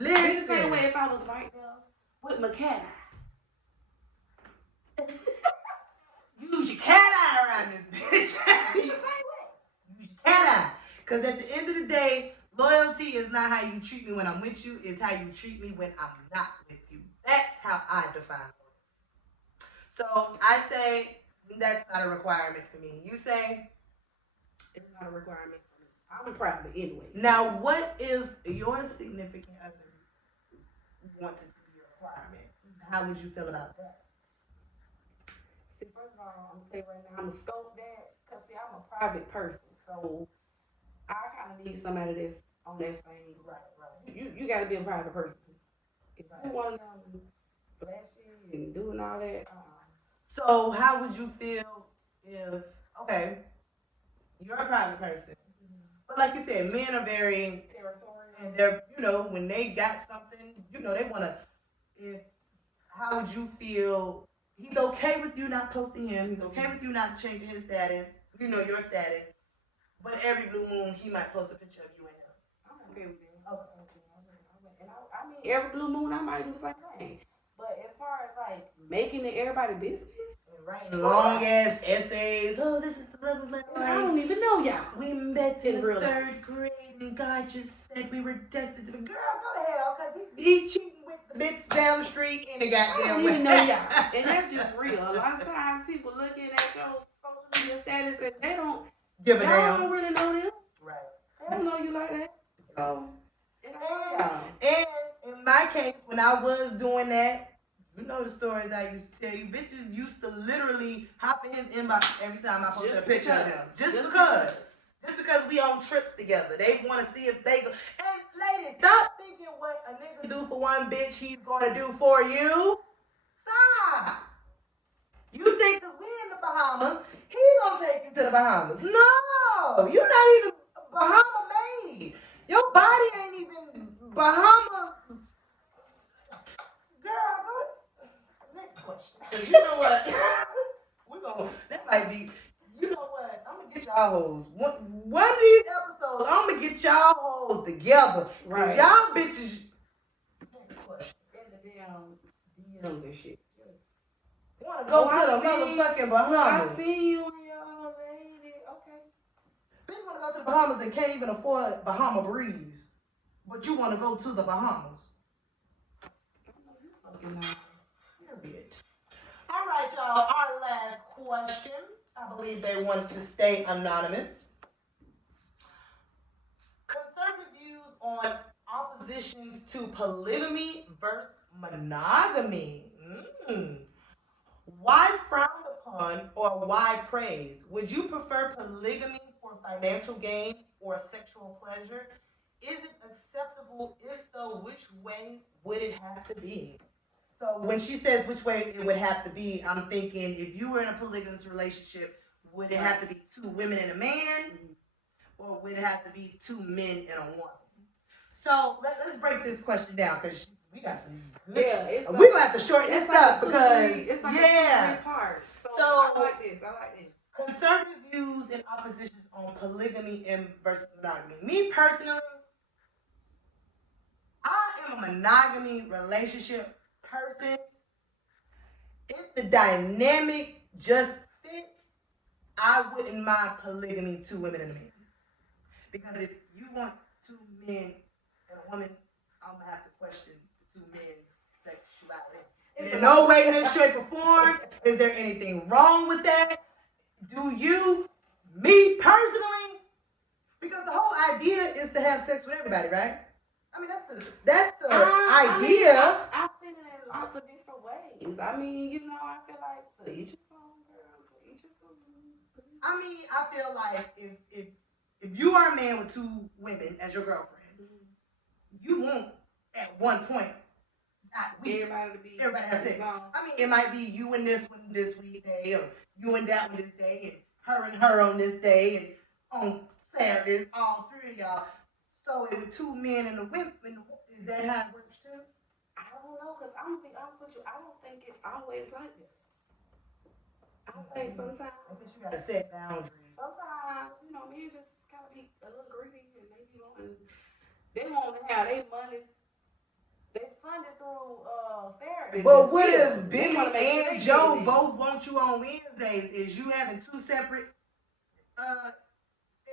Listen. Be the same way if I was right there with my cat eye. Use your cat eye around this bitch. Use your cat eye. Because at the end of the day, loyalty is not how you treat me when I'm with you. It's how you treat me when I'm not with you. That's how I define loyalty. So I say that's not a requirement for me. You say? It's not a requirement for me. I'm proud of it anyway. Now, what if your significant other wanted to be a requirement? How would you feel about that? See, first of all, I'm going to tell you right now, I'm going to scope that. Because, see, I'm a private person. So I kind of need somebody that's on that same. Right. You got to be a private person. If you want to flashy and doing all that. So how would you feel if, okay, you're a private person. But like you said, men are very territorial. And they're, you know, when they got something, you know, they want to, how would you feel? He's okay with you not posting him. He's okay with you not changing his status, you know, your status. But every blue moon, he might post a picture of you and him. I'm okay with that. Okay. And I mean, every blue moon, I might do the same thing. But as far as, like, making it everybody business. And writing long-ass essays. Oh, this is the love of my life. I don't even know y'all. We met in the 3rd grade, and God just said we were destined to be. Girl, go to hell, because he cheating with the bitch down the street in the goddamn way. I don't even know y'all. And that's just real. A lot of times, people looking at your social media status, and they don't give a damn. Don't really know them. Right. They don't know you like that. So, and in my case, when I was doing that, you know the stories I used to tell you. Bitches used to literally hop in his inbox every time I posted a picture of him. Just because we on trips together. They want to see if they go. And ladies, stop thinking what a nigga do for one bitch, he's going to do for you. Stop. You think because we in the Bahamas, he gonna take you to the Bahamas. No, you're not even Bahama made. Your body ain't even Bahama. Girl, go to next question. Cause you know what? That might be, you know what? I'm gonna get y'all hoes. One of these episodes, I'm gonna get y'all hoes together. Right. Cause y'all bitches. Next question. In the damn DMs and shit. Want to go to the motherfucking Bahamas. I see you and your lady. Okay. Bitch want to go to the Bahamas and can't even afford Bahama Breeze. But you want to go to the Bahamas. Period. All right, y'all. Our last question. I believe they wanted to stay anonymous. Conservative views on oppositions to polygamy versus monogamy. Why frowned upon or why praised? Would you prefer polygamy for financial gain or sexual pleasure? Is it acceptable? If so, which way would it have to be? So when she says which way it would have to be, I'm thinking if you were in a polygamous relationship, would it have to be two women and a man, or would it have to be two men and a woman? So let's break this question down because we got some good. Yeah, we're gonna have to shorten this up because it's like yeah. a part. So So I like this. Conservative views and oppositions on polygamy and versus monogamy. Me personally, I am a monogamy relationship person. If the dynamic just fits, I wouldn't mind polygamy, two women and a man. Because if you want two men and a woman, I'm gonna have to question the two men's sexuality. And in no way, no shape, or form is there anything wrong with that. Do you? Me personally? Because the whole idea is to have sex with everybody, right? I mean, that's the idea. I've seen it in lots of different ways. I mean, you know, I feel like to each his own, girl, to each his own. I mean, I feel like if you are a man with two women as your girlfriend, you won't at one point everybody have sex. I mean, it might be you and this one this weekday, or you and that one this day, and her on this day, and on Saturdays, all three of y'all. So it was two men and a women. Is that how it works too? I don't know, because I'm gonna be honest with you, I don't think it's always like that. I think sometimes. I guess you gotta set boundaries. Sometimes, you know, men just kind of be a little greedy, and they want to have their money. They funded through Saturday. But what if Billy and Joe both want you on Wednesdays? Is you having two separate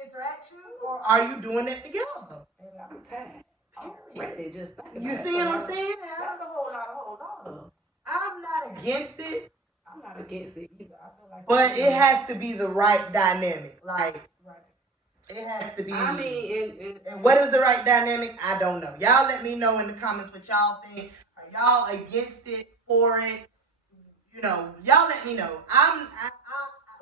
interactions, or are you doing it together? Baby, I'm tired. I'm ready. Just you see what I'm saying? That's a whole lot. I'm not against it. I'm not against it either. I feel like, but it has to be the right dynamic. Like, it has to be. I mean, and what is the right dynamic? I don't know. Y'all let me know in the comments what y'all think. Are y'all against it, for it? You know, y'all let me know.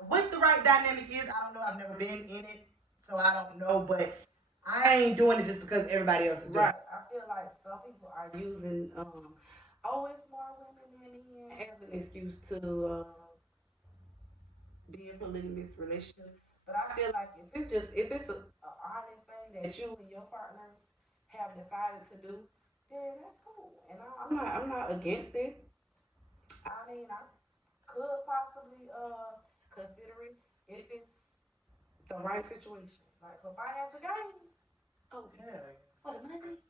What the right dynamic is, I don't know. I've never been in it, so I don't know. But I ain't doing it just because everybody else is doing it. I feel like some people are using always more women than men as an excuse to be in polygamous relationships. But I feel like if it's an honest thing that you and your partners have decided to do, then that's cool. And I'm not against it. I mean, I could possibly consider it if it's the right situation. Like for financial gain. Okay. For the money.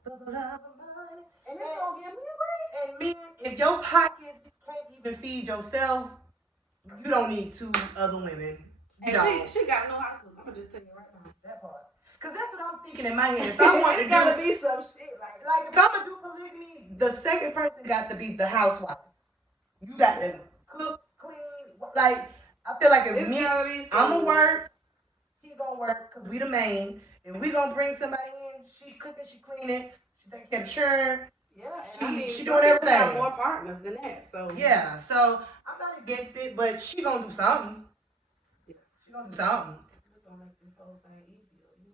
For the love of money. And it's gonna give me a break. And men, if your pockets can't even feed yourself, you don't need two other women. And she gotta know how to cook. I'm gonna just tell you right now. That part. Cause that's what I'm thinking in my head. If I want to gotta be some shit like if I'm gonna do polygamy, the second person got to be the housewife. You got to cook, clean. Like I feel like if me, I'ma work, he gonna work, cause we the main. If we gonna bring somebody in, she cooking, she cleaning, she taking care of sure. Yeah, she doing everything. Have more partners than that, so yeah. So I'm not against it, but she gonna do something. She gonna do something. We're gonna make this whole thing easier, you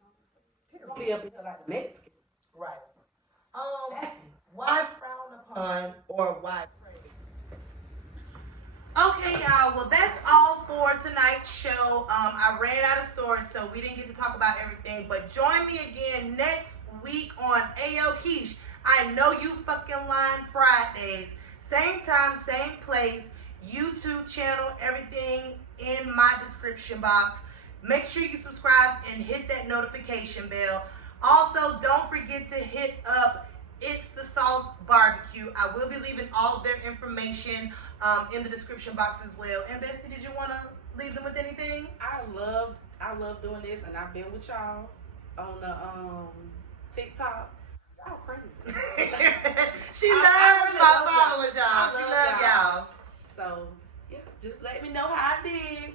know. Be up here like the Mexican. Right. Why frown upon or why praise? Okay, y'all. Well, that's all for tonight's show. I ran out of stories, so we didn't get to talk about everything. But join me again next week on Ayo Kesh. I know you fucking lying Fridays. Same time, same place. YouTube channel, everything in my description box. Make sure you subscribe and hit that notification bell. Also, don't forget to hit up It's the Sauce BBQ. I will be leaving all their information in the description box as well. And Bestie, did you want to leave them with anything? I love doing this, and I've been with y'all on the TikTok. Y'all crazy. She loves my followers, y'all. She loves y'all. So yeah, just let me know how I did.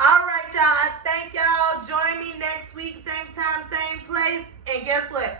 All right, y'all. I thank y'all. Join me next week, same time, same place. And guess what?